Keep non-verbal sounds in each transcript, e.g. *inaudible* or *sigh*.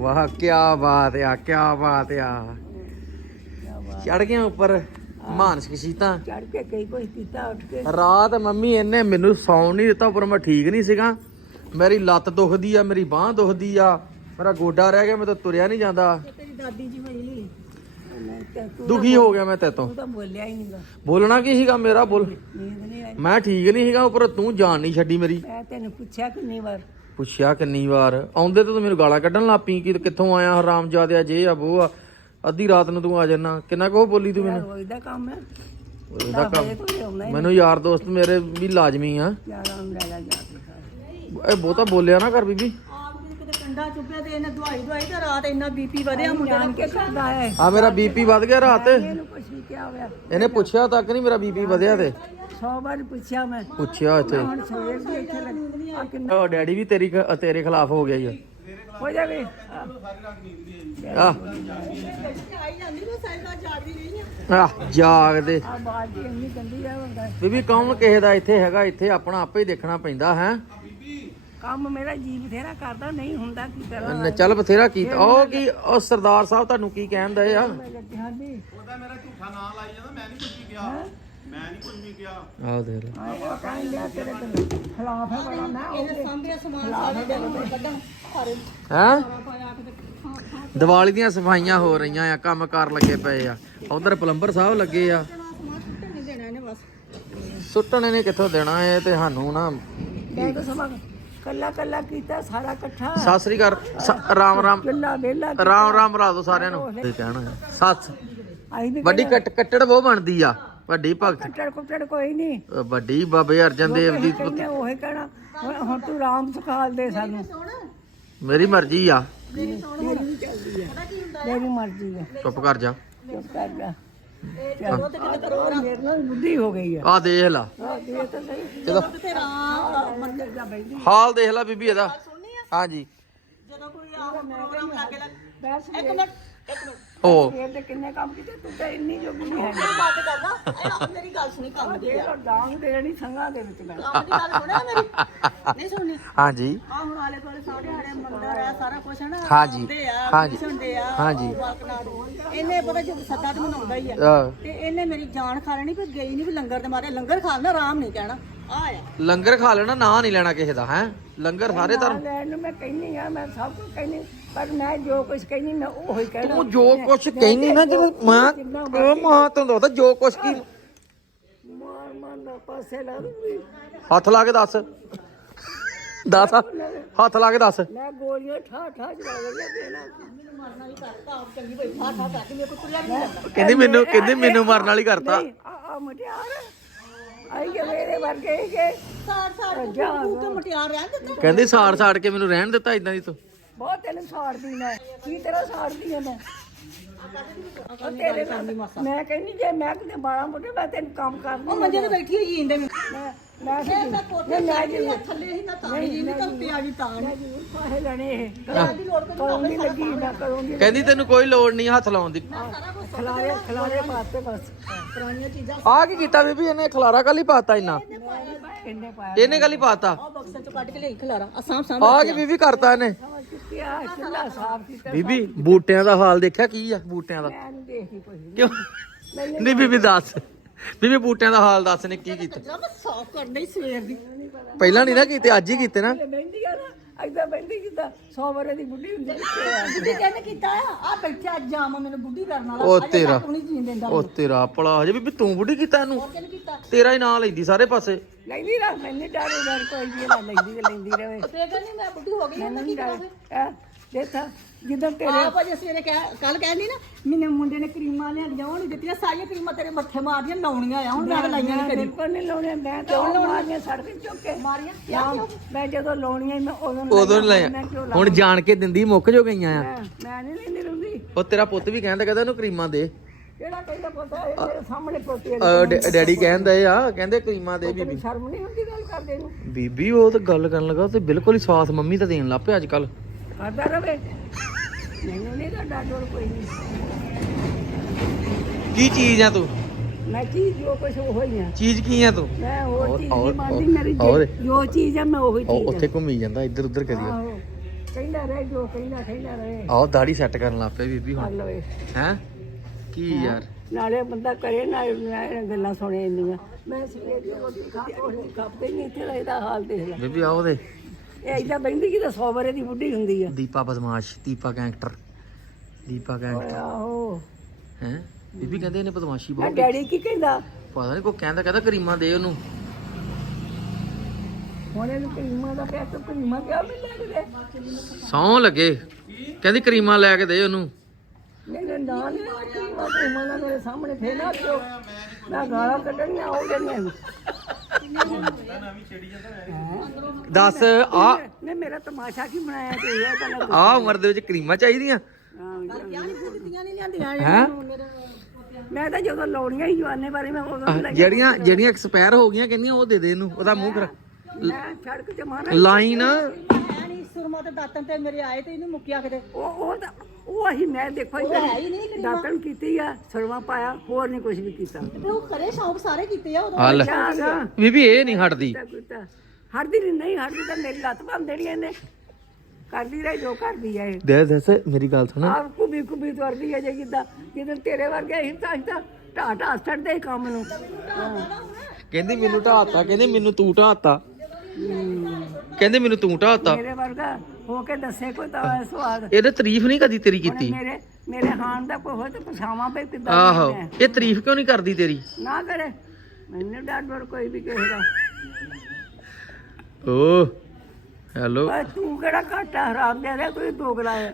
ਵਾਹ ਕੀ ਬਾਤ ਆ ਕੀ ਬਾਤ ਆ। ਚੜ ਗਿਆ ਉੱਪਰ ਮਾਨਸਿਕ ਸੀਤਾ? ਚੜ ਕੇ ਕਈ ਕੋਈ ਕੀਤਾ ਉੱਠ ਕੇ। ਰਾਤ ਮੰਮੀ ਇਹਨੇ ਮੈਨੂੰ ਸੌਣ ਨਹੀਂ ਦਿੱਤਾ ਪਰ ਮੈਂ ਠੀਕ ਨਹੀਂ ਸੀਗਾ। ਮੇਰੀ ਲੱਤ ਦੁਖਦੀ ਆ ਮੇਰੀ ਬਾਹ ਦੁਖਦੀ ਆ ਮੇਰਾ ਗੋਡਾ ਰਹਿ ਗਿਆ ਮੈਂ ਤਾਂ ਤੁਰਿਆ ਨਹੀਂ ਜਾਂਦਾ। ਤੇਰੀ ਦਾਦੀ ਜੀ ਹੋਈ ਲਈ ਮੈਂ ਤੇ ਤੂੰ ਦੁਖੀ ਹੋ ਗਿਆ ਮੈਂ ਤੇਤੋਂ ਤੂੰ। ਤਾਂ ਬੋਲਿਆ ਹੀ ਨਹੀਂਗਾ। ਬੋਲਣਾ ਕੀ ਸੀਗਾ ਮੇਰਾ? ਬੋਲ। ਮੈਂ ਠੀਕ ਨਹੀਂ ਸੀਗਾ ਉੱਪਰ ਤੂੰ ਜਾਨ ਨਹੀਂ ਛੱਡੀ ਮੇਰੀ। ਮੈਂ ਤੈਨੂੰ ਪੁੱਛਿਆ ਕਿੰਨੀ ਵਾਰ। ਪੁੱਛਿਆ ਕਿੰਨੀ ਵਾਰ। ਆਉਂਦੇ ਤੇ ਤੂੰ ਮੈਨੂੰ ਗਾਲਾਂ ਕੱਢਣ ਲੱਗ ਪਈ ਕਿ ਕਿੱਥੋਂ ਆਇਆ ਹਰਾਮਜ਼ਾਦਿਆ ਜੇ ਆ ਉਹ ਆ। ਅੱਧੀ ਰਾਤ ਨੂੰ ਤੂੰ ਆ ਜਾਣਾ ਕਿੰਨਾ ਕੋ ਬੋਲੀ ਤੂੰ ਮੈਨੂੰ? ਰੋਜ਼ ਦਾ ਕੰਮ ਹੈ। ਉਹਦਾ ਕੰਮ। ਮੈਨੂੰ ਯਾਰ ਦੋਸਤ ਮੇਰੇ ਵੀ ਲਾਜ਼ਮੀ ਆ। ਇਹ ਬਹੁਤਾ ਬੋਲਿਆ ਨਾ ਕਰ ਬੀਬੀ। ਆਪ ਵੀ ਕਿਤੇ ਕੰਡਾ ਚੁੱਪਿਆ ਤੇ ਇਹਨੇ ਦਵਾਈ ਦਵਾਈ ਤੇ ਰਾਤ ਇੰਨਾ ਬੀਪੀ ਵਧਿਆ ਮੁੰਡੇ ਹੈ ਆ ਮੇਰਾ ਬੀਪੀ ਵੱਧ ਗਿਆ ਰਾਤ। ਇਹਨੂੰ ਕੁਛ ਨਹੀਂ ਕਿਹਾ ਹੋਇਆ। ਇਹਨੇ ਪੁੱਛਿਆ ਤੱਕ ਨਹੀਂ ਮੇਰਾ ਬੀਪੀ ਵਧਿਆ ਤੇ। 100 ਵਾਰ ਪੁੱਛਿਆ ਮੈਂ। ਪੁੱਛਿਆ ਇੱਥੇ। ਹੁਣ ਸਵੇਰ ਦੀ ਇੱਥੇ ਲੱਗ। ਆ ਕਿੰਨਾ ਉਹ ਡੈਡੀ ਵੀ ਤੇਰੀ ਖ- ਤੇਰੇ ਖਿਲਾਫ ਹੋ ਗਿਆ ਹੀ ਹੋ ਜਾਵੇ। ਆ। ਆ ਆਈ ਜਾਂਦੀ ਮੈਂ ਸਾਈਡਾ ਜਾਗਦੀ ਰਹੀ ਆ ਆ ਜਾਗਦੇ ਆ ਬਾਤ ਜੀ ਇੰਨੀ ਗੰਦੀ ਆ ਹੁੰਦਾ ਬੀਬੀ ਕੌਣ ਕਿਸੇ ਦਾ ਇੱਥੇ ਹੈਗਾ? ਇੱਥੇ ਆਪਣਾ ਆਪੇ ਹੀ ਦੇਖਣਾ ਪੈਂਦਾ ਹੈ? ਕੰਮ ਮੇਰਾ ਜੀ ਬਥੇਰਾ ਕਰਦਾ ਨਹੀਂ ਹੁੰਦਾ ਕੀ ਕਰਾਂ। ਚੱਲ ਬਥੇਰਾ ਕੀਤਾ ਉਹ ਕੀ ਉਹ ਸਰਦਾਰ ਸਾਹਿਬ ਤੁਹਾਨੂੰ ਕੀ ਕਹਿੰਦੇ ਆ? ਮੈਂ ਲੱਗੀ ਹਾਂਜੀ। ਆਹ ਦੇਖ ਲੈ ਆਇਆ ਕਾਹ ਲਿਆ ਤੇਰੇ ਤੇ ਖਿਲਾਫ ਹੈ ਬੜਾ ਨਾ ਇਹਨੇ ਸਾਹਮਣੇ ਸਮਾਨ ਸਾਰੇ ਦੇ ਨੂੰ ਕੱਢਣ ਸਾਰੇ ਹੈ? ਪਾਇਆ ਕਿਤੇ ਖਾ ਖਾ ਦੀਵਾਲੀ ਦੀਆਂ ਸਫਾਈਆਂ ਹੋ ਰਹੀਆਂ ਆ ਕੰਮ ਕਾਰ ਲੱਗੇ ਪਏ ਆ। ਉਧਰ ਪਲੰਬਰ ਸਾਹਿਬ ਲੱਗੇ ਆ। ਸਮਾਨ ਸੁੱਟਣ ਨਹੀਂ ਦੇਣਾ ਇਹਨੇ ਬਸ। ਸੁੱਟਣੇ ਨੇ ਕਿੱਥੋਂ ਦੇਣਾ? ਇਹ ਤੇ ਸਾਨੂੰ ਨਾ ਮੈਂ ਤਾਂ ਸਮਾਂ ਕੱਲਾ ਕੱਲਾ ਕੀਤਾ ਸਾਰਾ ਇਕੱਠਾ। ਸਤਿ ਸ੍ਰੀ ਅਕਾਲ। ਸ- ਰਾਮ ਰਾਮ। ਕਿੱਲਾ ਵੇਲਾ ਰਾਮ ਰਾਮ ਰਾ ਦੋ ਸਾਰਿਆਂ ਨੂੰ। ਕਹਿਣਾ ਸੱਸ। ਵੀ ਵੱਡੀ ਕੱਟ ਕੱਟੜ ਉਹ ਬਣਦੀ ਆ। ਵੱਡੀ ਭਗਤ। ਕੱਟੜ ਕੁੱਟੜ ਕੋਈ ਨਹੀਂ ਅ, ਵੱਡੀ ਬਾਬੇ ਅਰਜਨ ਦੇਵ ਦੀ ਕਹਿੰਦੇ ਉਹੇ ਕਹਿਣਾ। ਹੁਣ ਹੁਣ ਤੂੰ ਰਾਮ ਸਿਖਾਲ ਦੇ ਸਾਨੂੰ। ਮੇਰੀ ਮਰਜ਼ੀ ਆ। ਮੇਰੀ ਵੀ ਚੱਲਦੀ ਹੈ ਮੇਰੀ ਮਰਜ਼ੀ ਹੈ ਚੁੱਪ ਕਰ ਜਾ। ਚੁੱਪ ਕਰ ਜਾ। ਚੱਲ ਮੇਰੇ ਨਾਲ ਬੁੱਢੀ ਹੋ ਗਈ ਹੈ ਆ ਦੇਖ ਲਾ। ਆਹ ਦੇ ਤਾਂ ਸਹੀ। ਚਲੋ ਤੇ ਰਾਤ ਮੰਦਰ ਜਾ ਬੈਠੀ ਹਾਲ ਦੇਖ ਲੈ ਬੀਬੀ ਇਹਦਾ। ਹਾਂਜੀ। ਜਦੋਂ ਕੋਈ ਆ ਪ੍ਰੋਗਰਾਮ ਲੱਗੇ ਲੱਗ ਬਸ ਇੱਕ ਮਿੰਟ ਇੱਕ ਮਿੰਟ। ਉਹ। ਤੇ ਕਿੰਨੇ ਕੰਮ ਕੀਤੇ ਤੂੰ ਤਾਂ ਇੰਨੀ ਜੋਗੀ ਨਹੀਂ ਹੈ ਮੈਂ ਬਾਤ ਕਰਦਾ ਇਹ ਆਪ ਮੇਰੀ ਗੱਲ ਸੁਣੀ ਕੰਮ ਦੀ ਇਹ ਤਾਂ ਡਾਂਗ ਦੇਣੀ ਸੰਘਾਂ ਦੇ ਵਿੱਚ ਮੈਂ ਕੰਮ ਦੀ ਗੱਲ ਸੁਣਿਆ ਮੇਰੀ? ਨਹੀਂ ਸੁਣਨੀ। ਹਾਂਜੀ। ਆ ਹੁਣ ਆਲੇ ਕੋਲੇ ਸਾਰੇ ਸਾਡੇ ਮੰਦਰ ਆ ਸਾਰਾ ਕੁਝ ਹੈ ਨਾ ਹਾਂਜੀ। ਹਾਂਜੀ। ਸੁਣਦੇ ਆ ਹਾਂਜੀ। ਬਾਕਨਾਟ ਇਹਨੇ ਪਤਾ ਜਦ ਸੱਦਾ ਤੇ ਮਨਾਉਂਦਾ ਹੀ ਆ। ਅ, ਤੇ ਇਹਨੇ ਮੇਰੀ ਜਾਨ ਖਾ ਲੈਣੀ ਪਰ ਗਈ ਨਹੀਂ ਵੀ ਲੰਗਰ ਦੇ ਮਾਰੇ ਲੰਗਰ ਖਾਣ ਦਾ ਆਰਾਮ ਨਹੀਂ ਕਹਿਣਾ। ਆ ਆ। ਲੰਗਰ ਖਾ ਲੈਣਾ ਨਾ ਨਹੀਂ ਲੈਣਾ ਕਿਸੇ ਦਾ ਹੈ? ਲੰਗਰ ਸਾਰੇ ਧਰਮ ਲੈਣ ਨੂੰ ਮੈਂ ਕਹਿੰਨੀ ਆ ਮੈਂ ਸਭ ਕੁਝ ਕਹਿੰਨੀ ਪਰ ਮੈਂ ਜੋ ਕੁਝ ਕਹਿੰਨੀ ਮੈਂ ਉਹ ਹੀ ਕਹਿਣਾ। ਤੂੰ ਜੋ ਕੁਛ ਕਹਿਨੀ ਨਾ ਜਿਵੇਂ ਮਾਂ ਉਹ ਮਾਂ ਤੈਨੂੰ ਦੱਸਦਾ ਜੋ ਕੁਛ ਕੀ ਮਾਰ ਮਾਰ ਦਾ ਪਾਸੇ ਲਾ ਦੂੰਗੀ। ਹੱਥ ਲਾ ਕੇ ਦੱਸ। ਦੱਸ ਹੱਥ ਲਾ ਕੇ ਦੱਸ। ਮੈਂ ਗੋਲੀਆਂ ਠਾ ਠਾ ਚਲਾ ਲਿਆ ਦੇਣਾ ਮਰਨਾ ਹੀ ਕਰਤਾ ਆਪ ਚੰਗੀ ਬਈ ਠਾ ਠਾ ਕਰਦੀ ਮੇਰੇ ਕੋਲ ਤੁਰਿਆ ਵੀ ਨਹੀਂ ਜਾਂਦਾ। ਕਹਿੰਦੀ ਮੈਨੂੰ ਕਹਿੰਦੀ ਮੈਨੂੰ ਮਾਰਨ ਵਾਲੀ ਕਰਤਾ। ਆ ਆ ਮਟਿਆਰ। ਆਈ ਕਿ ਮੇਰੇ ਵਰਗੇ ਹੀ ਕਿ ਸਾਰ ਸਾਰ ਤੂੰ ਤੇ ਮਟਿਆਰ ਰਹਿਣ ਦਿੱਤਾ। ਕਹਿੰਦੀ ਸਾੜ ਸਾੜ ਕੇ ਮੈਨੂੰ ਰਹਿਣ ਦਿੱਤਾ ਇਦਾਂ ਦੀ ਤੂੰ। ਬਹੁਤ ਤੈਨੂੰ ਸਾੜਦੀ ਮੈਂ। ਕੀ ਤਰ੍ਹਾਂ ਸਾੜਦੀ ਆ ਮੈਂ? ਤੇਰੇ ਨਾਲ ਮੈਂ ਕਹਿੰਦੀ ਜੇ ਮੈਂ ਕਿਤੇ ਬਾਲਾਂ ਮੁੱਢੇ ਮੈਂ ਤੈਨੂੰ ਕੰਮ ਕਰਦੀ ਉਹ ਮੰਜੇ ਤੇ ਬੈਠੀ ਹੋਈ ਇੰਦੇ ਮੈਂ ਮੈਂ ਮੈਂ ਇਹ ਤਾਂ ਕੋਠੇ ਮੈਂ ਤੇ ਜੀ ਥੱਲੇ ਹੀ ਨਾ ਤਾਂ ਜੀ ਨਹੀਂ ਤਾਂ ਉੱਤੇ ਆ ਗਈ ਤਾਂ। ਮੈਂ ਜ਼ਰੂਰ ਪਾਹੇ ਲੈਣੇ ਇਹ। ਦੀ ਲੋੜ ਤੇ ਕਦੋਂ ਦੀ ਲੱਗੀ ਮੈਂ ਕਦੋਂ ਦੀ ਕਹਿੰਦੀ ਤੈਨੂੰ ਕੋਈ ਲੋੜ ਨਹੀਂ ਹੱਥ ਲਾਉਣ ਦੀ। ਖਲਾਰੇ ਖਲਾਰੇ ਪਾਤੇ ਬਸ। ਪੁਰਾਣੀਆਂ ਚੀਜ਼ਾਂ ਆ ਕੀ ਕੀਤਾ ਬੀਬੀ ਇਹਨੇ ਖਲਾਰਾ ਕੱਲ ਹੀ ਪਾਤਾ ਇੰਨਾ। ਇਹਨੇ ਕੱਲ ਹੀ ਪਾਤਾ। ਆ ਬਕਸੇ ਚੋਂ ਕੱਢ ਕੇ ਲਈ ਖਲਾਰਾ। ਅਸਾਂ ਸਾਂ ਆ ਕੀ ਬੀਬੀ ਕਰਤਾ ਇਹਨੇ? ਕਿਹਾ ਚੁੱਲਾ ਸਾਫ਼ ਕੀਤਾ ਬੀਬੀ ਬੂਟਿਆਂ ਦਾ ਹਾਲ ਦੇਖਿਆ ਕੀ ਆ? ਬੂਟਿਆਂ ਦਾ। ਮੈਂ ਨਹੀਂ ਦੇਖੀ ਕੋਈ ਕਿਉਂ? ਨਹੀਂ ਬੀਬੀ ਦੱਸ। ਬੀਬੀ ਬੂਟਿਆਂ ਦਾ ਹਾਲ ਦੱਸ ਨੇ ਕੀ ਕੀਤਾ? ਜਦ ਸਾਫ਼ ਕਰਨਾ ਹੀ ਸਵੇਰ ਦੀ। ਪਹਿਲਾਂ ਨਹੀਂ ਨਾ ਕੀਤੇ ਅੱਜ ਹੀ ਕੀਤੇ ਨਾ। ਬੈਂਦੀ ਆ ਨਾ। ਐਦਾਂ ਬੈਂਦੀ ਕਿਦਾਂ 100 ਵਰੇ ਦੀ ਬੁੱਢੀ ਹੁੰਦੀ ਕਿੱਥੇ ਆ ਬੁੱਢੀ ਕਹਿੰਦੇ ਕੀਤਾ ਆ? ਆ ਬੈਠਾ ਜਾਮ ਮੈਨੂੰ ਬੁੱਢੀ ਕਰਨ ਵਾਲਾ। ਉਹ ਤੇਰਾ ਨਹੀਂ ਜੀਣ ਦਿੰਦਾ ਉਹ ਤੇਰਾ ਭਲਾ ਹਜੇ ਬੀਬੀ ਤੂੰ ਬੁੱਢੀ ਕੀਤਾ ਇਹਨੂੰ? ਕਿਹਨੇ ਕੀਤਾ? ਤੇਰਾ ਹੀ ਨਾਂ ਲੈਂਦੀ ਸਾਰੇ ਪਾਸੇ। ਲੈਂਦੀ ਰ ਮੈਨੇ ਡਾਰੇ ਡਰ ਕੋਈ ਵੀ ਨਾ ਲੈਂਦੀ ਲੈਂਦੀ ਰਵੇ ਤੇ ਕਹਿੰਦੀ ਮੈਂ ਬੁੱਢੀ ਹੋ ਗਈ ਨਹੀਂ ਡਰ ਆ ਦੇਖਾ ਜਿੱਦਾਂ ਤੇਰੇ ਆਪ ਅਜੇ ਸਵੇਰੇ ਕੱਲ ਕਹਿੰਦੀ ਨਾ ਮੈਨੂੰ ਮੁੰਡੇ ਨੇ ਕਰੀਮਾਂ ਲਿਆਂਦੀਆਂ ਉਹ ਨਹੀਂ ਦਿੱਤੀਆਂ ਸਾਰੀਆਂ ਕਰੀਮਾਂ ਤੇਰੇ ਮੱਥੇ ਮਾਰਦੀਆਂ ਲਾਉਣੀਆਂ ਆ ਹੁਣ ਮੈਂ ਤਾਂ ਲਾਈਆਂ ਨਹੀਂ ਕਰੀ ਬਿਲਕੁਲ ਨਹੀਂ ਲਾਉਣੇ ਮੈਂ ਤਾਂ ਉਹ ਮਾਰੀਆਂ ਸੜਕ ਤੇ ਚੁੱਕ ਕੇ। ਮਾਰੀਆਂ? ਨਾ, ਮੈਂ ਜਦੋਂ ਲਾਉਣੀਆਂ ਸੀ, ਮੈਂ ਉਦੋਂ ਉਦੋਂ ਨੀ ਮੈਂ ਲਿਆ ਕਿਉਂ ਹੁਣ ਜਾਣ ਕੇ ਦਿੰਦੀ ਮੁੱਕ ਜੋ ਗਈਆਂ ਆ। ਲਾਉਣਾ? ਮੈਂ ਨਹੀਂ ਲੈਂਦੀ ਰੁੰਦੀ ਉਹ ਤੇਰਾ ਪੁੱਤ ਵੀ ਕਹਿੰਦਾ ਕਹਿੰਦਾ ਇਹਨੂੰ ਕਰੀਮਾਂ ਦੇ। ਕਿਹੜਾ ਕਹਿੰਦਾ ਪਤਾ? ਇਹ ਤੇਰੇ ਸਾਹਮਣੇ ਪੋਤੀ ਅਹ ਡੈ- ਡੈਡੀ ਕਹਿੰਦੇ ਆ ਕਹਿੰਦੇ ਕਰੀਮਾਂ ਦੇ ਬੀਬੀ। ਸ਼ਰਮ ਨਹੀਂ ਹੁੰਦੀ ਗੱਲ ਕਰਦੇ ਨੂੰ? ਬੀਬੀ ਉਹ ਤਾਂ ਗੱਲ ਕਰਨ ਲੱਗਾ ਤੇ ਬਿਲਕੁਲ ਹੀ ਸਾਥ ਮੰਮੀ ਤਾਂ ਦੇਣ ਲੱਗ ਪਿਆ ਅੱਜ ਕੱਲ ਕਰਦਾ ਰਵੇ। ਮੈਨੂੰ ਨਹੀਂ ਤਾਂ ਡਰ ਕੋਈ ਨਹੀਂ ਕੀ ਚੀਜ਼ ਆ ਤੂੰ? ਮੈਂ ਚੀਜ਼ ਜੋ ਕੁਛ ਉਹ ਹੀ ਆ। ਚੀਜ਼ ਕੀ ਆ ਤੂੰ? ਮੈਂ ਹੋਰ ਚੀਜ਼ ਨਹੀਂ ਮੰਨਦੀ ਮੇਰੀ ਜੇ- ਚੀਜ਼ ਆ ਮੈਂ ਉਹੀ ਚੀਜ਼ ਉੱਥੇ ਘੁੰਮੀ ਜਾਂਦਾ ਇੱਧਰ ਉੱਧਰ ਕਰੀ ਕਹਿੰਦਾ ਰਹੇ ਜੋ ਕਹਿੰਦਾ ਕਹਿੰਦਾ ਰਹੇ। ਆਹ ਦਾੜੀ ਸੈੱਟ ਕਰਨ ਲੱਗ ਪਿਆ ਬੀਬੀ ਹੁਣ। ਹੈ? ਕੀ ਯਾਰ? ਨਾਲੇ ਬੰਦਾ ਕਰੇ ਨਾ ਗੱਲਾਂ ਸੁਣੇ ਇੰਨੀਆਂ। ਮੈਂ ਸਵੇਰ ਦੀ ਰੋਟੀ ਖਾ ਕੇ ਨਹੀਂ ਇੱਥੇ ਦਾ ਇਹਦਾ ਹਾਲ ਦੇਖ ਲੈ। ਬੀਬੀ ਆਓ ਦੇ। ਇਹ ਏਦਾਂ ਬੈਂਦੀ ਕਿ ਤਾਂ 100 ਬਰੇ ਦੀ ਬੁੱਢੀ ਹੁੰਦੀ ਆ। ਦੀਪਾ ਬਦਮਾਸ਼ ਦੀਪਾ ਗੈਂਗਸਟਰ ਦੀਪਾ ਗੈਂਗਸਟਰ ਆਹੋ। ਹੈ? ਬੀਬੀ ਕਹਿੰਦੇ ਇਹਨੇ ਬਦਮਾਸ਼ੀ ਬਹੁਤ ਡੈਡੀ ਕੀ ਕਹਿੰਦਾ? ਪਤਾ ਨਹੀਂ ਕੋਈ ਕਹਿੰਦਾ ਕਹਿੰਦਾ ਕਰੀਮਾਂ ਦੇ ਉਹਨੂੰ। ਹੁਣ ਇਹਨੂੰ ਕਰੀਮਾਂ ਦਾ ਪਿਆ ਤਾਂ ਕਰੀਮਾਂ ਕਿਆ ਮਿਲ ਲੱਗਦੇ ਸੌਂ ਲੱਗੇ। ਕਹਿੰਦੀ ਕਰੀਮਾਂ ਲੈ ਕੇ ਦੇ ਉਹਨੂੰ। ਨਹੀਂ ਨਹੀਂ ਨਾ ਨਹੀਂ ਕਰੀਮਾਂ ਕਰੀਮਾਂ ਨਾਲ ਮੇਰੇ ਸਾਹਮਣੇ ਫੇਰ ਨਾ ਕਿਉਂ ਮੈਂ ਗਾਲਾਂ ਕੱਢਣੀਆਂ ਉਹ ਜਿਹੜੀਆਂ ਦੱਸ ਆ ਨੇ ਮੇਰਾ ਤਮਾਸ਼ਾ ਕੀ ਬਣਾਇਆ ਤੇ ਇਹ ਤਾਂ ਲੱਗ ਆ ਉਮਰ ਦੇ ਵਿੱਚ ਕਰੀਮਾਂ ਚਾਹੀਦੀਆਂ। ਦਿੱਤੀਆਂ ਨਹੀਂ ਲਿਆਂਦੀਆਂ ਹੈ? ਮੈਂ ਤਾਂ ਜਦੋਂ ਲਾਉਣੀਆਂ ਹੀ ਜਵਾਨੇ ਬਾਰੇ ਮੈਂ ਉਦੋਂ ਹੀ ਲਾਈਆਂ। ਜਿਹੜੀਆਂ ਜਿਹੜੀਆਂ ਐਕਸਪਾਇਰ ਹੋ ਗਈਆਂ ਕਹਿੰਦੀਆਂ ਉਹ ਦੇ ਦੇ ਇਹਨੂੰ ਉਹਦਾ ਮੂੰਹ ਕਰ ਮੈਂ ਸੜਕ ਤੇ ਮਾਰਾ ਲਾਈਨ ਹੈ ਨਹੀਂ ਸੁਰਮਾ ਤੇ ਦਾਤਨ ਤੇ ਮੇਰੇ ਆਏ ਤੇ ਇਹਨੂੰ ਮੁੱਕਿਆ ਕਿਤੇ। ਉਹ ਉਹ ਤਾਂ ਉਹ ਹੀ ਮੈਂ ਦੇਖੋ ਹੀ ਦਾਤਨ ਕੀਤੀ ਆ ਸਰਵਾ ਪਾਇਆ ਹੋਰ ਨਹੀਂ ਕੁਝ ਵੀ ਕੀਤਾ। ਤੇ ਉਹ ਕਰੇ ਸ਼ੌਂਕ ਸਾਰੇ ਕੀਤੇ ਆ ਉਦੋਂ। ਹਲ ਚਾਗਾ ਬੀਬੀ ਇਹ ਨਹੀਂ ਹਟਦੀ। ਕੀਤਾ ਹੜਦੀ ਨਹੀਂ ਨਹੀਂ ਹੜਦੀ ਤਾਂ ਮੇਰੀ ਲੱਤ ਭੰਨ ਦੇਣੀ ਇਹਨੇ। ਕਰਦੀ ਰਹੀ ਜੋ ਕਰਦੀ ਆ ਇਹ। ਦੇ ਦੱਸ ਮੇਰੀ ਗੱਲ ਸੁਣ। ਆਪ ਕੁਬੀ ਕੁਬੀ ਤੁਰਦੀ ਹੈ ਜੇ ਕਿਦਾਂ ਜਦੋਂ ਤੇਰੇ ਵਰਗੇ ਹੀ ਤਾਂ ਤਾਂ ਢਾ ਢਾ ਛੱਡਦੇ ਹੀ ਕੰਮ ਨੂੰ। ਹਾਂ। ਕਹਿੰਦੀ ਮੈਨੂੰ ਢਾਤਾ ਕਹਿੰਦੇ ਮੈਨੂੰ ਤੂੰ ਢਾਤਾ ਕਹਿੰਦੇ ਮੈਨੂੰ ਤੂੰ ਢਾਤਾ ਮੇਰੇ ਵਰਗਾ ਹੋ ਕੇ ਦੱਸੇ ਕੋਈ ਤਾਂ ਸਵਾਦ। ਇਹਨੇ ਤਾਰੀਫ ਨਹੀਂ ਕਦੀ ਤੇਰੀ ਕੀਤੀ। ਮੇਰੇ ਮੇਰੇ ਹਾਨ ਦਾ ਕੋਈ ਹੋਏ ਤਾਂ ਪਛਾਵਾਂ ਪਈ ਕਿਦਾਂ ਆਹੋ ਇਹ ਤਾਰੀਫ ਕਿਉਂ ਨਹੀਂ ਕਰਦੀ ਤੇਰੀ? ਨਾ ਕਰੇ। ਮੈਨੂੰ ਡਰ ਡਰ ਕੋਈ ਵੀ ਕਿਸੇ ਦਾ। ਓ ਹੈਲੋ। ਪਰ ਤੂੰ ਕਿਹੜਾ ਘਾਟਾ ਹਰਾਮ ਦੇ ਰਿਹਾ ਕੋਈ ਦੋਗਲਾ ਹੈ।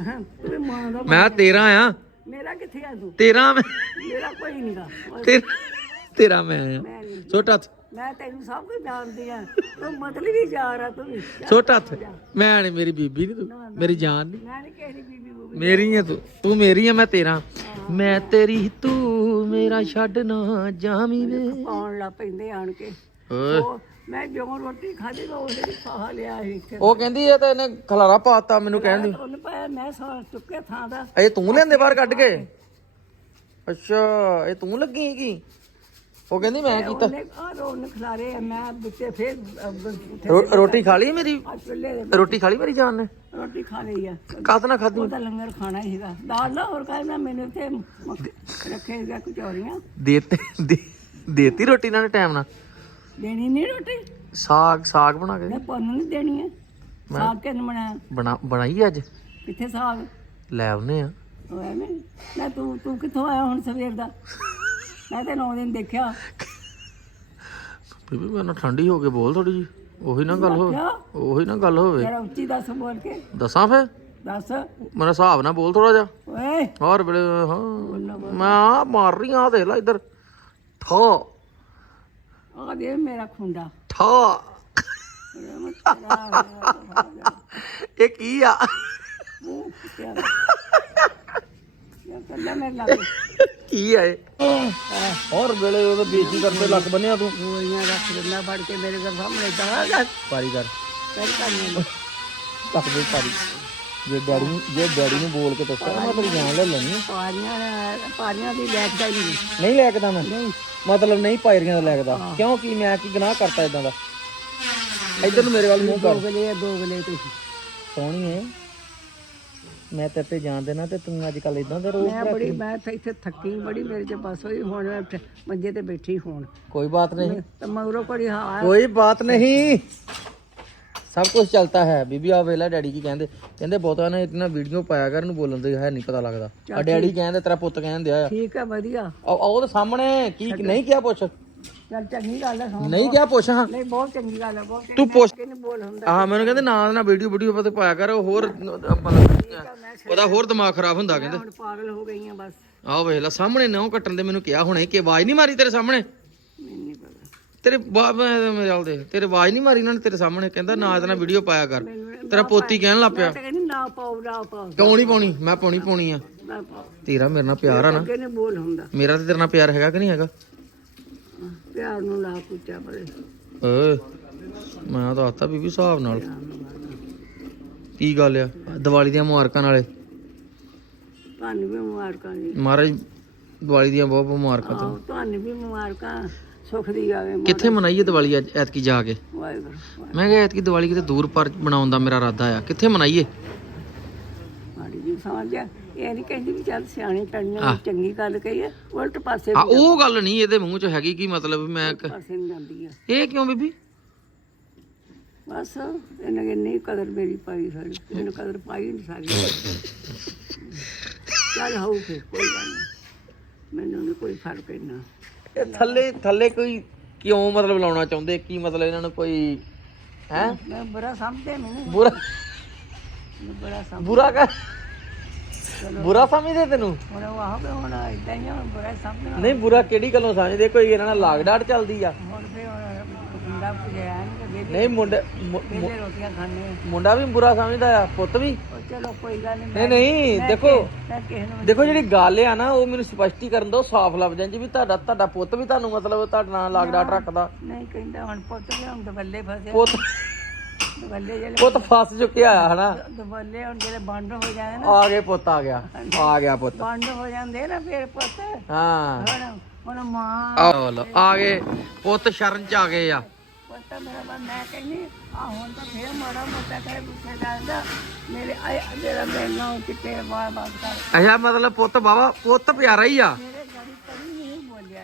ਹਾਂ, ਤੂੰ ਮਾਂ ਦਾ ਮੈਂ ਤੇਰਾ ਆ। ਮੇਰਾ ਕਿੱਥੇ ਆ ਤੂੰ? ਤੇਰਾ ਮੈਂ ਮੇਰਾ ਕੋਈ ਨਹੀਂਗਾ ਤੇਰਾ ਤੇਰਾ ਮੈਂ ਆ। ਛੋਟਾ ਹੱਥ ਮੈਂ ਤੈਨੂੰ ਸਭ ਕੁਝ ਜਾਣਦੀ ਆ। ਤੂੰ ਮਤਲਬ ਹੀ ਰਹਾ ਤੂੰ। ਛੋਟਾ ਹੱਥ। ਮੈਂ ਨਹੀਂ ਮੇਰੀ ਬੀਬੀ ਨਹੀਂ ਤੂੰ। ਮੇਰੀ ਜਾਨ ਨਹੀਂ ਮੈਂ ਨਹੀਂ ਕਿਸੇ ਦੀ ਬੀਬੀ ਬੂਬੀ ਮੇਰੀ ਹੈ ਤੂੰ। ਤੂੰ ਮੇਰੀ ਹੈ ਮੈਂ ਤੇਰਾ। ਮੈਂ ਤੇਰੀ ਤੂੰ ਮੇਰਾ ਛੱਡ ਨਾ ਜਾਵੀਂ ਵੇ। ਪਾਉਣ ਲੱਗ ਪੈਂਦੇ ਆਣ ਕੇ। ਮੈਂ ਜਿਉਂ ਰੋਟੀ ਖਾਧੀ ਤਾਂ ਵਿੱਚ ਫਾਹਾ ਲਿਆ ਸੀ ਉਹ ਕਹਿੰਦੀ ਇਹ ਤਾਂ ਇਹਨੇ ਖਲਾਰਾ ਪਾਤਾ ਮੈਨੂੰ ਕਹਿਣ ਦੀ। ਉਹਨੇ ਪਾਇਆ ਮੈਂ ਸਾਰ ਚੁੱਕੇ ਥਾਂ ਦਾ। ਇਹ ਤੂੰ ਬਾਹਰ ਕੱਢ ਕੇ? ਅੱਛਾ ਇਹ ਤੂੰ ਲੱਗੀ ਹੈਗੀ? ਉਹ ਕਹਿੰਦੀ ਮੈਂ ਕੀਤਾ। ਉਹਨੇ ਆ ਰੋਣ ਖਲਾਰੇ ਆ, ਮੈਂ ਵਿੱਚੇ ਫੇਰ ਅਹ, ਉੱਥੇ ਰੋ- ਰੋਟੀ ਖਾ ਲਈ ਮੇਰੀ? ਰੋਟੀ ਖਾ ਲਈ ਮੇਰੀ ਜਾਨ ਨੇ? ਰੋਟੀ ਖਾ ਲਈ ਆ। ਕਾਹਤ ਨਾ ਖਾਧੀ? ਉਹਦਾ ਲੰਗਰ ਖਾਣਾ ਹੀ ਸੀਗਾ। ਦਾਲ ਨਾ ਹੋਰ ਕਾਹ ਮੈਂ ਮੈਨੂੰ ਤੇ ਰੱਖੇ ਸੀਗਾ ਕਚੌਰੀਆਂ। ਦੇਤੇ ਦੇ- ਦੇਤੀ ਰੋਟੀ ਇਹਨਾਂ ਨੇ ਟਾਈਮ ਨਾਲ? ਦੇਣੀ ਨਹੀਂ ਰੋਟੀ? ਸਾਗ ਸਾਗ ਬਣਾ ਕੇ? ਮੈਂ ਪੁੰਨ ਨਹੀਂ ਦੇਣੀ ਹੈ ਸਾਗ ਕਿੰਨ ਬਣਾਇਆ? ਬਣਾ ਬਣਾਈ ਅੱਜ? ਕਿੱਥੇ ਸਾਗ? ਲੈ ਆਉਨੇ ਆ। ਉਹ ਐਵੇਂ। ਨਾ ਤੂੰ ਤੂੰ ਕਿੱਥੋਂ ਆਇਆ ਹੁਣ ਸਵੇਰ ਦਾ? ਮੈਂ ਤੇ ਨੌ ਦਿਨ ਦੇਖਿਆ। ਬੀਬੀ ਮੈਂ ਨਾ ਠੰਡੀ ਹੋ ਕੇ ਬੋਲ ਥੋੜੀ ਜੀ ਉਹੀ ਨਾ ਗੱਲ ਹੋਵੇ ਉਹੀ ਨਾ ਗੱਲ ਹੋਵੇ। ਜਰਾ ਉੱਚੀ ਦੱਸ ਬੋਲ ਕੇ। ਦੱਸਾਂ ਫੇ ਦੱਸ। ਮੇਰਾ ਹਿਸਾਬ ਨਾਲ ਬੋਲ ਥੋੜਾ ਜਿਹਾ। ਓਏ। ਹੋਰ ਬੜੇ ਹਾਂ। ਮੈਂ ਆ ਮਾਰ ਰਹੀ ਆ ਦੇਖ ਲੈ ਇੱਧਰ। ਠਾ। ਆ ਦੇ ਮੇਰਾ ਖੁੰਡਾ। ਠਾ। ਇਹ ਕੀ ਆ? ਕੱਲਾ ਮੇਰੇ ਲੱਗ ਕੀ ਆ ਇਹ? ਹੋਰ ਵੇਲੇ ਉਹਦਾ ਬੇਇੱਜ਼ਤੀ ਕਰਦੇ ਲੱਕ ਬੰਨਿਆ ਤੂੰ। ਗੋਲੀਆਂ ਰੱਖ ਦਿੰਦਾ ਫੜ ਕੇ ਮੇਰੇ ਘਰ ਸਾਹਮਣੇ ਤਾਂ ਗੱਲ ਪਾਰੀ ਕਰ। ਕਰ ਕਰਨੀ ਲੱਕ ਦੇ ਪਾਰੀ ਜੇ ਡੈਡੀ ਨੂੰ ਜੇ ਡੈਡੀ ਨੂੰ ਬੋਲ ਕੇ ਦੱਸਿਆ ਮੈਂ ਤੇਰੀ ਜਾਨ ਲੈ ਲੈਣੀ ਪਾਰੀਆਂ ਪਾਰੀਆਂ ਦੀ ਲੈਕਦਾ ਹੀ ਨਹੀਂ ਨਹੀਂ ਲੈ ਕੇ ਮੈਂ। ਨਹੀਂ। ਮਤਲਬ ਨਹੀਂ ਪਾਇਰੀਆਂ ਦਾ ਲੱਗਦਾ ਕਿਉਂ? ਕੀ ਮੈਂ ਕੀ ਗੁਨਾਹ ਕਰਤਾ ਇਦਾਂ ਦਾ? ਇੱਧਰ ਨੂੰ ਮੇਰੇ ਵੱਲ ਮੂੰਹ ਕਰ। ਦੋਗਲੇ ਆ, ਦੋਗਲੇ ਤੁਸੀਂ। ਸੋਹਣੀ ਏ। ਮੈਂ ਤੇਰੇ ਤੇ ਜਾਣ ਦੇਣਾ ਤੇ ਤੂੰ ਅੱਜ ਕੱਲ ਇਦਾਂ ਦੇ ਰੋਜ਼ ਬੜੀ ਮੈਂ ਤਾਂ ਇੱਥੇ ਥੱਕੀ ਬੜੀ ਮੇਰੇ ਤੇ ਬਸ ਹੋਈ ਹੁਣ ਮੰਜੇ ਤੇ ਬੈਠੀ ਹੁਣ। ਕੋਈ ਬਾਤ ਨਹੀਂ। ਤਾਂ ਮਗਰੋਂ ਕੋਈ ਹਾਂ ਕੋਈ ਬਾਤ ਨਹੀਂ। ਸਭ ਕੁਝ ਚੱਲਦਾ ਹੈ। ਬੀਬੀ ਆ ਵੇਲਾ ਡੈਡੀ ਕੀ ਕਹਿੰਦੇ ਕਹਿੰਦੇ ਬਹੁਤਾ ਨਾ ਇਤਨਾ ਵੀਡੀਓ ਪਾਇਆ ਕਰ ਨੂੰ ਬੋਲਣ ਦੇ ਹੈ ਨਹੀਂ ਪਤਾ ਲੱਗਦਾ। ਆ ਡੈਡੀ ਕਹਿੰਦੇ ਤੇਰਾ ਪੁੱਤ ਕਹਿੰਦੇ ਆ। ਠੀਕ ਹੈ ਵਧੀਆ। ਉਹ ਤਾਂ ਸਾਹਮਣੇ ਕੀ ਨਹੀਂ ਕਿਹਾ ਪੁੱਛ। ਚੱਲ ਚੰਗੀ ਗੱਲ ਹੈ ਸੁਣ ਨਹੀਂ ਕਿਹਾ ਪੁੱਛ? ਹਾਂ ਨਹੀਂ ਬਹੁਤ ਚੰਗੀ ਗੱਲ ਹੈ ਬਹੁਤ ਤੂੰ ਪੁੱਛ ਕਿਹਨੇ ਬੋਲ ਹੁੰਦਾ। ਆਹ ਮੈਨੂੰ ਕਹਿੰਦੇ ਨਾ ਨਾ ਵੀਡੀਓ ਵੀਡੀਓ ਪਤੇ ਪਾਇਆ ਕਰ ਉਹ ਹੋਰ ਉਹਦਾ ਹੋਰ ਦਿਮਾਗ ਖਰਾਬ ਹੁੰਦਾ ਕਹਿੰਦੇ। ਹੁਣ ਪਾਗਲ ਹੋ ਗਈ ਬਸ। ਆਹ ਵੇਖ ਲੈ ਸਾਹਮਣੇ ਨਾ ਕੱਟਣ ਦੇ ਮੈਨੂੰ ਕਿਹਾ ਹੁਣੇ ਕਿ ਆਵਾਜ਼ ਨਹੀਂ ਮਾਰੀ ਤੇਰੇ ਸਾਹਮਣੇ? ਨਹੀਂ ਪਤਾ। ਤੇਰੇ ਮੇਰੇ ਚੱਲ ਦੇ ਤੇਰੇ ਆਵਾਜ਼ ਨਹੀਂ ਮਾਰੀ ਇਹਨਾਂ ਨੇ ਤੇਰੇ ਸਾਹਮਣੇ ਕਹਿੰਦਾ ਨਾ ਇਹਦੇ ਨਾਲ ਵੀਡੀਓ ਪਾਇਆ ਕਰ। ਤੇਰਾ ਪੋਤੀ। ਕਹਿਣ ਲੱਗ ਪਿਆ। ਤਾਂ ਕਹਿੰਦੀ ਨਾ ਪਾਓ ਨਾ ਪਾਓ। ਕਿਉਂ ਨਹੀਂ ਪਾਉਣੀ? ਮੈਂ ਪਾਉਣੀ ਪਾਉਣੀ ਆ। ਤੇਰਾ ਮੇਰੇ ਨਾਲ ਪਿਆਰ ਆ ਨਾ। ਮੇਰਾ ਤੇ ਤੇਰੇ ਨਾਲ ਪਿਆਰ ਹੈਗਾ ਕਿ ਨਹੀਂ ਹੈਗਾ? ਪਿਆਰ ਨੂੰ ਲਾ ਪੁੱਛਿਆ ਬੜੇ ਓਏ ਮੈਂ ਤਾਂ ਆਤਾ ਬੀਬੀ ਹਿਸਾਬ ਨਾਲ। ਕੀ ਗੱਲ ਆ? ਦੀਵਾਲੀ ਦੀਆਂ ਮੁਬਾਰਕਾਂ ਨਾਲੇ। ਤੁਹਾਨੂੰ ਵੀ ਮੁਬਾਰਕਾਂ ਜੀ। ਮਹਾਰਾਜ ਦੀਵਾਲੀ ਦੀਆਂ ਬਹੁਤ ਬਹੁਤ ਮੁਬਾਰਕਾਂ ਆਹੋ ਤੁਹਾਨੂੰ। ਵੀ ਮੁਬਾਰਕਾਂ। ਸੁਖ ਦੀ ਆਵੇ ਕਿੱਥੇ ਮਨਾਈਏ ਦੀਵਾਲੀ ਅੱਜ ਐਤਕੀ ਜਾ ਕੇ? ਵਾਹਿਗੁਰੂ। ਮੈਂ ਕਿਹਾ ਐਤਕੀ ਦੀਵਾਲੀ ਕਿਤੇ ਦੂਰ ਪਰ ਬਣਾਉਣ ਦਾ ਮੇਰਾ ਇਰਾਦਾ ਆ। ਕਿੱਥੇ ਮਨਾਈਏ? ਮਾੜੀ ਜੀ ਸਮਝ ਆ। ਇਹ ਨਹੀਂ ਕਹਿੰਦੀ ਵੀ ਚੱਲ ਸਿਆਣੇ ਪੈਣੇ ਆਹ। ਚੰਗੀ ਗੱਲ ਕਹੀ ਹੈ ਉਲਟ ਪਾਸੇ ਆ ਉਹ ਗੱਲ ਨਹੀਂ ਇਹਦੇ ਮੂੰਹ 'ਚ ਹੈਗੀ ਕੀ ਮਤਲਬ ਮੈਂ ਕ- ਪਾਸੇ ਨੂੰ ਜਾਂਦੀ ਆ। ਇਹ ਕਿਉਂ ਬੀਬੀ? ਬਸ ਇਹਨੇ ਇੰਨੀ ਕਦਰ ਮੇਰੀ ਪਾਈ ਸਾਰੀ ਇਹਨੇ ਕਦਰ ਪਾਈ ਨਹੀਂ ਸਾਰੀ। ਚੱਲ ਹੋਊ ਫਿਰ ਕੋਈ ਗੱਲ ਨਹੀਂ ਮੈਨੂੰ ਨਹੀਂ ਕੋਈ ਫ਼ਰਕ ਇੰਨਾ। ਇਹ ਥੱਲੇ ਥੱਲੇ ਕੋਈ ਕਿਉਂ ਮਤਲਬ ਲਾਉਣਾ ਚਾਹੁੰਦੇ? ਕੀ ਮਤਲਬ ਇਹਨਾਂ ਨੂੰ ਕੋਈ ਹੈ? ਮੈਂ ਬੁਰਾ ਸਮਝਦੇ ਮੈਨੂੰ ਬੁਰਾ ਮੈਨੂੰ ਬੁਰਾ ਸਮਝ ਬੁਰਾ ਕਰ ਬੁਰਾ ਸਮਝਦੇ ਤੈਨੂੰ? ਹੁਣ ਉਹ ਆਹੋ ਵੀ ਹੁਣ ਇਦਾਂ ਹੀ ਆ, ਹੁਣ ਬੁਰਾ ਸਮਝਣਾ। ਨਹੀਂ ਬੁਰਾ ਕਿਹੜੀ ਗੱਲੋਂ ਸਮਝਦੇ? ਕੋਈ ਇਹਨਾਂ ਨਾਲ ਲਾਗ ਡਾਟ ਚੱਲਦੀ ਆ। ਹੁਣ ਫਿਰ ਹੁਣ ਮੁੰਡਾ ਪੁਜਿਆ ਨਹੀਂ ਵੇਲੇ ਨਹੀਂ ਮੁੰਡੇ ਮੁ- ਮੁ- ਵੇਲੇ ਰੋਟੀਆਂ ਖਾਣੇ ਆ। ਮੁੰਡਾ ਵੀ ਬੁਰਾ ਸਮਝਦਾ ਆ ਪੁੱਤ ਵੀ। ਉਹ ਚਲੋ ਕੋਈ ਗੱਲ ਨਹੀਂ ਨਹੀਂ ਨਹੀਂ ਦੇਖੋ ਮੈਂ ਕਿਸੇ ਨੂੰ ਦੇਖੋ ਜਿਹੜੀ ਗੱਲ ਆ ਨਾ ਉਹ ਮੈਨੂੰ ਸਪਸ਼ਟੀਕਰਨ ਦੋ ਸਾਫ਼ ਲਫ਼ਜ਼ਾਂ 'ਚ ਵੀ ਤੁਹਾਡਾ ਤੁਹਾਡਾ ਪੁੱਤ ਵੀ ਤੁਹਾਨੂੰ ਮਤਲਬ ਤੁਹਾਡਾ ਨਾਲ ਲਾਗ ਡਾਟ ਰੱਖਦਾ। ਨਹੀਂ ਕਹਿੰਦਾ ਹੁਣ ਪੁੱਤ ਵੀ ਹੁਣ ਦਵੱਲੇ ਫਸਿਆ। ਪੁੱਤ ਦਵੱਲੇ ਜਿਹੜੇ ਪੁੱਤ ਫਸ ਚੁੱਕਿਆ ਆ ਹਨਾ? ਦਵੱਲੇ ਹੁਣ ਜਿਹੜੇ ਬੰਦ ਹੋ ਨਾ। ਆ ਗਏ ਪੁੱਤ ਆ ਗਿਆ। ਆ ਗਿਆ ਪੁੱਤ। ਬੰਦ ਹੋ ਜਾਂਦੇ ਨਾ ਫਿਰ ਪੁੱਤ। ਹਾਂ। ਹੁਣ ਹੁਣ ਮਾਂ ਆ ਗਏ। ਪੁੱਤ ਸ਼ਰਨ ਚ ਆ ਗਏ ਆ। ਪੁੱਤ ਮੇਰਾ ਮੈਂ ਕਹਿੰਦੀ ਆ ਹੁਣ ਤਾਂ ਫੇਰ ਮਾੜਾ ਮੋਟਾ ਕਰੇ ਜਾਂਦਾ ਮੇਰੇ ਕਰ। ਅੱਛਾ ਮਤਲਬ ਪੁੱਤ ਬਾਵਾ ਪੁੱਤ ਪਿਆਰਾ ਹੀ ਆ।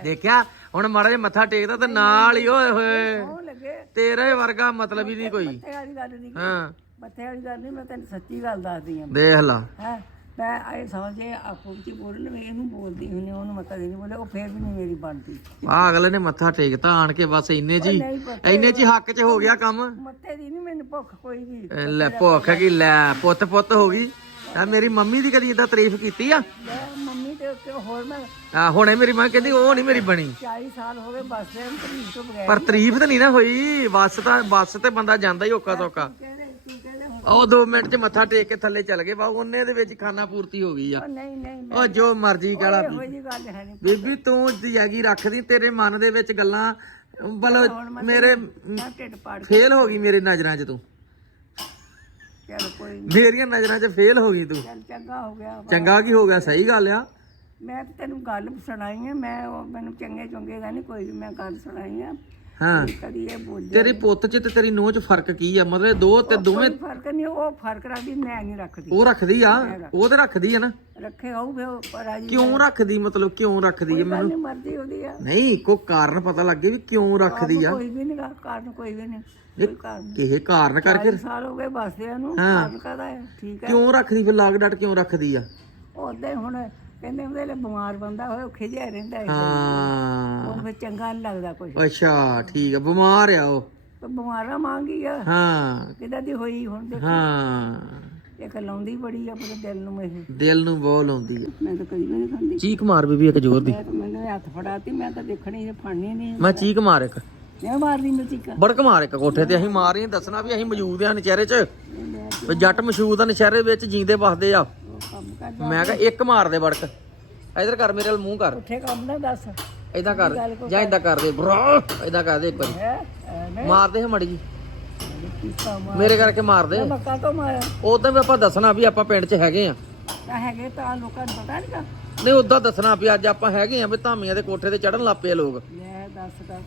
ਦੇਖਿਆ? ਹੁਣ ਮਾੜਾ ਜਿਹਾ ਮੱਥਾ ਟੇਕਦਾ ਤੇ ਨਾਲ ਹੀ ਓਏ ਹੋਏ। ਲੱਗੇ। ਤੇਰੇ ਵਰਗਾ ਮਤਲਬ ਹੀ ਨਹੀਂ ਕੋਈ। ਮੱਥੇ ਵਾਲੀ ਗੱਲ ਨਹੀਂ। ਹਾਂ। ਮੱਥੇ ਵਾਲੀ ਗੱਲ ਨਹੀਂ ਮੈਂ ਤੈਨੂੰ ਸੱਚੀ ਗੱਲ ਦੱਸਦੀ ਆ ਦੇਖ ਲਾ। ਹੈ ਮੈਂ ਆਏ ਸਮਝੇ ਆਪੋ ਵਿੱਚ ਬੋਲਣ ਮੈਂ ਇਹਨੂੰ ਬੋਲਦੀ ਹੁੰਦੀ ਉਹਨੂੰ ਮੈਂ ਕਦੇ ਨਹੀਂ ਬੋਲਿਆ ਉਹ ਫੇਰ ਵੀ ਨਹੀਂ ਮੇਰੀ ਬਣਦੀ। ਆ ਅਗਲੇ ਨੇ ਮੱਥਾ ਟੇਕਤਾ ਆਣ ਕੇ ਬਸ ਇੰਨੇ ਜੀ ਨਹੀਂ ਪੁੱਤ ਇੰਨੇ ਜੀ ਹੱਕ 'ਚ ਹੋ ਗਿਆ ਕੰਮ। ਮੱਥੇ ਦੀ ਨਹੀਂ ਮੈਨੂੰ ਭੁੱਖ ਕੋਈ ਵੀ। ਇਹ ਲੈ ਭੁੱਖ ਕੀ ਲੈ ਪੁੱਤ ਪੁੱਤ ਹੋ ਗਈ। ਆ ਮੇਰੀ ਮੰਮੀ ਦੀ ਕਦੀ ਇਦਾਂ ਤਾਰੀਫ ਕੀਤੀ ਆ? ਮੈਂ ਮੰਮੀ ਤੇ ਉੱਤੇ ਹੋਰ ਮੈਂ ਆ ਹੁਣੇ ਮੇਰੀ ਮਾਂ ਕਹਿੰਦੀ ਉਹ ਨਹੀਂ ਮੇਰੀ ਬਣੀ। 40 ਸਾਲ ਹੋ ਗਏ ਬੱਸ ਦੇ ਅੰਦਰ ਤੋਂ ਬਗੈਰ ਪਰ ਤਾਰੀਫ ਤਾਂ ਨਹੀਂ ਨਾ ਹੋਈ। ਬੱਸ ਤਾਂ ਬੱਸ ਤੇ ਬੰਦਾ ਜਾਂਦਾ ਹੀ ਓਕਾ ਤੋਕਾ ਕਹਿੰਦੇ ਤੂੰ ਕਹਿੰਦੇ ਹੁਣ? ਉਹ 2 ਮਿੰਟ 'ਚ ਮੱਥਾ ਟੇਕ ਕੇ ਥੱਲੇ ਚੱਲ ਗਏ। ਬਾ ਉਹਨੇ ਦੇ ਵਿੱਚ ਖਾਣਾ ਪੂਰਤੀ ਹੋ ਗਈ ਆ। ਉਹ ਨਹੀਂ ਨਹੀਂ ਉਹ ਜੋ ਮਰਜ਼ੀ ਕਹਲਾ ਇਹੋ ਜੀ ਗੱਲ ਹੈ ਨਹੀਂ। ਬੀਬੀ ਤੂੰ ਦਿਆਗੀ ਰੱਖਦੀ ਤੇਰੇ ਮਨ ਦੇ ਵਿੱਚ ਗੱਲਾਂ ਬਲ ਮੇਰੇ ਮੈਂ ਢਿੱਡ ਪਾੜ ਫੇਲ ਹੋ ਗਈ ਮੇਰੇ ਨਜ਼ਰਾਂ 'ਚ ਤੂੰ। ਚੱਲ ਕੋਈ ਨੀ, ਮੇਰੀਆਂ ਨਜ਼ਰਾਂ 'ਚ ਫੇਲ ਹੋ ਗਈ ਤੂੰ। ਚੱਲ ਚੰਗਾ ਹੋ ਗਿਆ। ਚੰਗਾ ਕੀ ਹੋ ਗਿਆ? ਸਹੀ ਗੱਲ ਆ। ਮੈਂ ਤਾਂ ਤੈਨੂੰ ਗੱਲ ਸੁਣਾਈ ਹੈ ਮੈਂ ਉਹ ਮੈਨੂੰ ਚੰਗੇ ਚੰਗੇ ਦਾ ਨਹੀਂ ਕੋਈ ਵੀ ਮੈਂ ਗੱਲ ਸੁਣਾਈ ਹੈ। ਹਾਂ ਕਦੀ ਇਹ ਬੋਲਿਆ ਤੇਰੀ ਪੁੱਤ 'ਚ ਤੇ ਤੇਰੀ ਨੂੰਹ 'ਚ ਫ਼ਰਕ ਕੀ ਆ? ਮਤਲਬ ਦੋ ਤੇ ਦੋਵੇਂ ਕੋਈ ਫ਼ਰਕ ਨਹੀਂ ਉਹ ਫ਼ਰਕ ਰੱਖਦੀ ਮੈਂ ਨਹੀਂ ਰੱਖਦੀ। ਉਹ ਰੱਖਦੀ ਆ? ਉਹ ਤੇ ਰੱਖਦੀ ਆ ਨਾ। ਰੱਖੇ ਹੋਊ ਫਿਰ ਉਹ ਪਰ ਅਜੀ ਕਿਉਂ ਰੱਖਦੀ? ਮਤਲਬ ਕਿਉਂ ਰੱਖਦੀ ਆ ਨਹੀਂ ਮਰਦੀ ਉਹਦੀ ਆ। ਨਹੀਂ ਕੋ ਕਾਰਨ ਪਤਾ ਲੱਗੇ ਵੀ ਕਿਉਂ ਰੱਖਦੀ ਆ। ਕੋਈ ਵੀ ਨਹੀਂ ਕਾਰਨ ਕੋਈ ਵੀ ਨਹੀਂ ਕੋਈ ਕਾਰਨ ਕਿਸੇ ਕਾਰਨ ਕਰਕੇ 40 ਸਾਲ ਹੋ ਗਏ ਬਸਦਿਆਂ ਨੂੰ ਕਾਰਨ ਕਾਹਦਾ ਹੈ? ਠੀਕ ਹੈ। ਕਿਉਂ ਰੱਖਦੀ ਫਿਰ ਲਾਗ ਡਟ ਕਿਉਂ ਰੱਖਦੀ ਆ? ਉਦਾਂ ਹੁਣ ਕਹਿੰਦੇ ਉਹਦੇ ਲਈ ਬਿਮਾਰ ਬੰਦਾ ਹੋਏ ਉਹ ਖਿਜਿਆ ਰਹਿੰਦਾ ਹੈ। ਹਾਂ। ਉਹ ਫਿਰ ਚੰਗਾ ਨਹੀਂ ਲੱਗਦਾ ਕੁਝ ਅੱਛਾ ਠੀਕ ਆ ਬਿਮਾਰ ਆ ਉਹ। ਤੇ ਬਿਮਾਰਾਂ ਮੰਗੀ ਆ। ਹਾਂ। ਕਿਦਾਂ ਦੀ ਹੋਈ ਹੁਣ ਦੇਖ। ਹਾਂ। ਇੱਕ ਲਾਉਂਦੀ ਬੜੀ ਆ ਆਪਣੇ ਦਿਲ ਨੂੰ ਇਹ। ਦਿਲ ਨੂੰ ਬਹੁਤ ਲਾਉਂਦੀ ਆ। ਮੈਂ ਤਾਂ ਕਦੀ ਵੀ ਨਹੀਂ ਖਾਂਦੀ। ਚੀਕ ਮਾਰ ਬੀਬੀ ਇੱਕ ਜ਼ੋਰ ਦੀ। ਮੈਂ ਤਾਂ ਮੈਨੂੰ ਹੱਥ ਫੜਾਤੀ ਮੈਂ ਤਾਂ ਦੇਖਣੀ ਸੀ ਫੜਨੀ ਨਹੀਂ। ਮੈਂ ਚੀਕ ਮਾਰ ਇੱਕ। ਮੈਂ ਮਾਰਦੀ ਮੈਂ ਬੜਕ ਮਾਰ ਇੱਕ ਕੋਠੇ ਤੇ ਅਸੀਂ ਮਾਰ ਰਹੇ ਹਾਂ ਦੱਸਣਾ ਵੀ ਅਸੀਂ ਮੌਜੂਦ ਆ ਨਸ਼ਹਿਰੇ 'ਚ। ਵੀ ਜੱਟ ਮਸ਼ਹੂਰ ਆ ਨਸ਼ਹਿਰੇ ਵਿੱਚ ਜੀਂਦੇ ਵਸਦੇ ਆ। ਕੰਮ ਮੈਂ ਕਿਹਾ ਇੱਕ ਮਾਰ ਦੇ ਬੜਕ। ਇਧਰ ਕਰ ਮੇਰੇ ਵੱਲ ਮੂੰਹ ਕਰ। ਉੱਠੇ ਕੰਮ ਨਾ ਦੱਸ। ਇਦਾਂ ਕਰ ਜਾਂ ਇਦਾਂ ਕਰ ਦੇ ਬਰਾ ਇਦਾਂ ਕਰ ਦੇ ਇੱਕ ਵਾਰੀ। ਹੈ ਮਾਰ ਦੇ ਮੜੀ ਜੀ। ਮਾਰ? ਮੇਰੇ ਕਰਕੇ ਮਾਰ ਦੇ। ਮੱਕਾ ਤੋਂ ਮਾਰਿਆ ਉਦੋਂ ਵੀ ਆਪਾਂ ਦੱਸਣਾ ਵੀ ਆਪਾਂ ਪਿੰਡ 'ਚ ਹੈਗੇ ਆ। ਤਾਂ ਹੈਗੇ ਤਾਂ ਲੋਕਾਂ ਨੂੰ ਪਤਾ ਨਹੀਂਗਾ ਨਹੀਂ ਉਦਾਂ ਦੱਸਣਾ ਵੀ ਅੱਜ ਆਪਾਂ ਹੈਗੇ ਆ ਵੀ ਧਾਮੀਆਂ ਦੇ ਕੋਠੇ ਤੇ ਚੜਨ ਲੱਪੇ ਲੋਕ। ਲੈ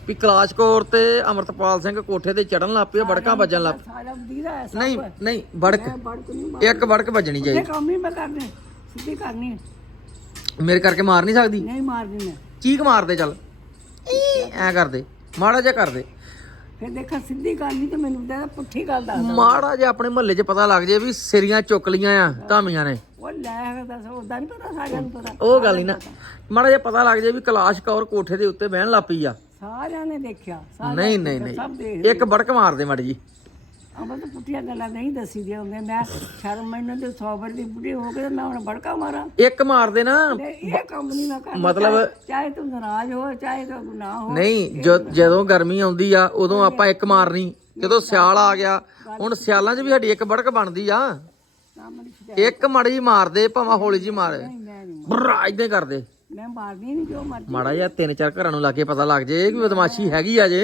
ਵੀ ਕਲਾਸ਼ ਕੌਰ ਤੇ ਅਮਰਤਪਾਲ ਸਿੰਘ ਕੋਠੇ ਤੇ ਚੜਨ ਲੱਪੇ ਬੜਕਾਂ ਵੱਜਣ ਲੱਪ ਸਾਰਾ ਦੀਦਾ ਹੈ ਨਹੀਂ ਨਹੀਂ ਬੜਕ ਬੜਕ ਨਹੀਂ ਇੱਕ ਬੜਕ ਵੱਜਣੀ ਇਹ ਚਾਹੀਦੀ ਕੰਮ ਹੀ ਮੈਂ ਕਰਨੇ ਸਿੱਧੀ ਕਰਨੀ ਹੈ। ਮੇਰੇ ਕਰਕੇ ਮਾਰ ਨਹੀਂ ਸਕਦੀ? ਨਹੀਂ ਮਾਰਦੀ ਮੈਂ। ਚੀਕ ਮਾਰ ਦੇ ਚੱਲ। ਐ ਕਰ ਦੇ ਮਾੜਾ ਜਿਹਾ ਕਰ ਦੇ ਫਿਰ ਦੇਖਾ ਸਿੱਧੀ ਗੱਲ ਨਹੀਂ ਤੇ ਮੈਨੂੰ ਤਾਂ ਪੁੱਠੀ ਗੱਲ ਦੱਸ ਮਾੜਾ ਜਿਹਾ ਆਪਣੇ ਮਹੱਲੇ 'ਚ ਪਤਾ ਲੱਗ ਜੇ ਵੀ ਸਿਰੀਆਂ ਚੁੱਕ ਲੀਆਂ ਆ ਧਾਮੀਆਂ ਨੇ। ਉਹ ਲੈ ਦੱਸ ਉਹਦਾ ਨਹੀਂ ਪਤਾ ਸਾਰਿਆਂ ਨੂੰ ਪਤਾ। ਉਹ ਗੱਲ ਨਹੀਂ ਨਾ। ਮਾੜਾ ਜਿਹਾ ਪਤਾ ਲੱਗ ਜੇ ਵੀ ਕਲਾਸ਼ ਕੌਰ ਕੋਠੇ ਦੇ ਉੱਤੇ ਬਹਿਣ ਲੱਪੀ ਆ। ਸਾਰਿਆਂ ਨੇ ਦੇਖਿਆ ਨਹੀਂ ਨਹੀਂ ਸਭ ਨਹੀਂ ਇੱਕ ਬੜਕ ਮਾਰ ਦੇ ਮਾੜੀ ਜੀ। ਆਪਾਂ ਤਾਂ ਪੁੱਠੀਆਂ ਗੱਲਾਂ ਨਹੀਂ ਦੱਸੀ ਦੀਆਂ ਹੁੰਦੀਆਂ। ਮੈਂ ਸ਼ਰਮ ਮੈਨੂੰ ਤੇ 100 ਵਾਰ ਦੀ ਬੁੱਢੀ ਹੋ ਕੇ ਤੇ ਮੈਂ ਹੁਣ ਬੜਕਾ ਮਾਰਾਂ। ਇੱਕ ਮਾਰ ਦੇ ਨਾ। ਤੇ ਇਹ ਕੰਮ ਨਹੀਂ ਮੈਂ ਕਰਨਾ ਮਤਲਬ- ਚਾਹੇ- ਚਾਹੇ ਤੂੰ ਨਾਰਾਜ਼ ਹੋ ਚਾਹੇ ਤੂੰ ਨਾ ਹੋ। ਨਹੀਂ ਜੋ- ਜਦੋਂ ਗਰਮੀ ਆਉਂਦੀ ਆ ਉਦੋਂ ਆਪਾਂ ਇੱਕ ਮਾਰਨੀ। ਜਦੋਂ ਸਿਆਲ ਆ ਗਿਆ ਹੁਣ ਸਿਆਲਾਂ 'ਚ ਵੀ ਸਾਡੀ ਇੱਕ ਬੜਕ ਬਣਦੀ ਆ। ਨਾ ਮੈਨੂੰ ਸ਼ਿਕਾਇਤ ਇੱਕ ਮਾੜੀ ਮਾਰ ਦੇ ਭਾਵੇਂ ਹੌਲੀ ਜੀ ਮਾਰ। ਮੈਂ ਨਹੀਂ ਬਰਾ ਇਦਾਂ ਕਰ ਦੇ ਮੈਂ ਮਾਰਦੀ ਨਹੀਂ ਜੋ ਮਰਜ਼ੀ ਮਾੜਾ ਜਿਹਾ ਤਿੰਨ ਚਾਰ ਘਰਾਂ ਨੂੰ ਲਾ ਕੇ ਪਤਾ ਲੱਗ ਜੇ ਕਿ ਬਦਮਾਸ਼ੀ ਹੈਗੀ ਆ ਜੇ।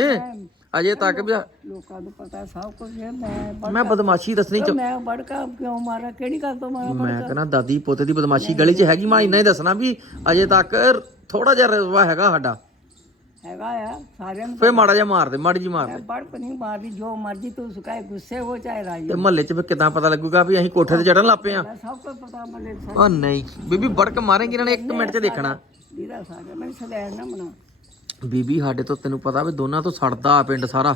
ਅਜੇ ਤੱਕ ਵੀ ਲੋਕਾਂ ਨੂੰ ਪਤਾ ਸਭ ਕੁਝ ਹੈ ਮੈਂ ਬੜ- ਮੈਂ ਬਦਮਾਸ਼ੀ ਦੱਸਣੀ ਚ ਮੈਂ ਬੜਕਾ ਕਿਉਂ ਮਾਰਾਂ ਕਿਹੜੀ ਗੱਲ ਤੋਂ ਮਾਰਾਂ ਮੈਂ ਕਹਿੰਦਾ ਦਾਦੀ ਪੁੱਤ ਦੀ ਬਦਮਾਸ਼ੀ ਗਲੀ 'ਚ ਹੈਗੀ ਮੈਂ ਇੰਨਾ ਹੀ ਦੱਸਣਾ ਵੀ ਅਜੇ ਤੱਕ ਥੋੜਾ ਜਿਹਾ ਰਜ਼ਵਾ ਹੈਗਾ ਸਾਡਾ। ਹੈਗਾ ਆ ਸਾਰਿਆਂ ਨੂੰ ਫੇ ਮਾੜਾ ਜਿਹਾ ਮਾਰ ਦੇ ਮਾੜੀ ਜੀ ਮਾਰ ਦੇ। ਬੜਕ ਨਹੀਂ ਮਾਰਦੀ ਜੋ ਮਰਜ਼ੀ ਤੂੰ ਸੁਕਾਏ ਗੁੱਸੇ ਹੋ ਚਾਹੇ ਰਾਜੀ ਤੇ ਮਹੱਲੇ 'ਚ ਫੇ ਕਿਦਾਂ ਪਤਾ ਲੱਗੂਗਾ ਵੀ ਅਸੀਂ ਕੋਠੇ ਤੇ ਚੜਨ ਲੱਪੇ ਆ ਸਭ ਕੁਝ ਪਤਾ ਮਲੇ ਓ ਨਹੀਂ ਬੀਬੀ ਬੜਕ ਮਾਰੇਂਗੀ ਇਹਨਾਂ ਨੇ 1 ਮਿੰਟ 'ਚ ਦੇਖਣਾ। ਦੀਦਾ ਸਾਰਾ ਮੈਂ ਸਲੈਣ ਨਾ ਬਣਾ। ਬੀਬੀ ਸਾਡੇ ਤੋਂ ਤੈਨੂੰ ਪਤਾ ਵੀ ਦੋਨਾਂ ਤੋਂ ਸੜਦਾ ਆ ਪਿੰਡ ਸਾਰਾ।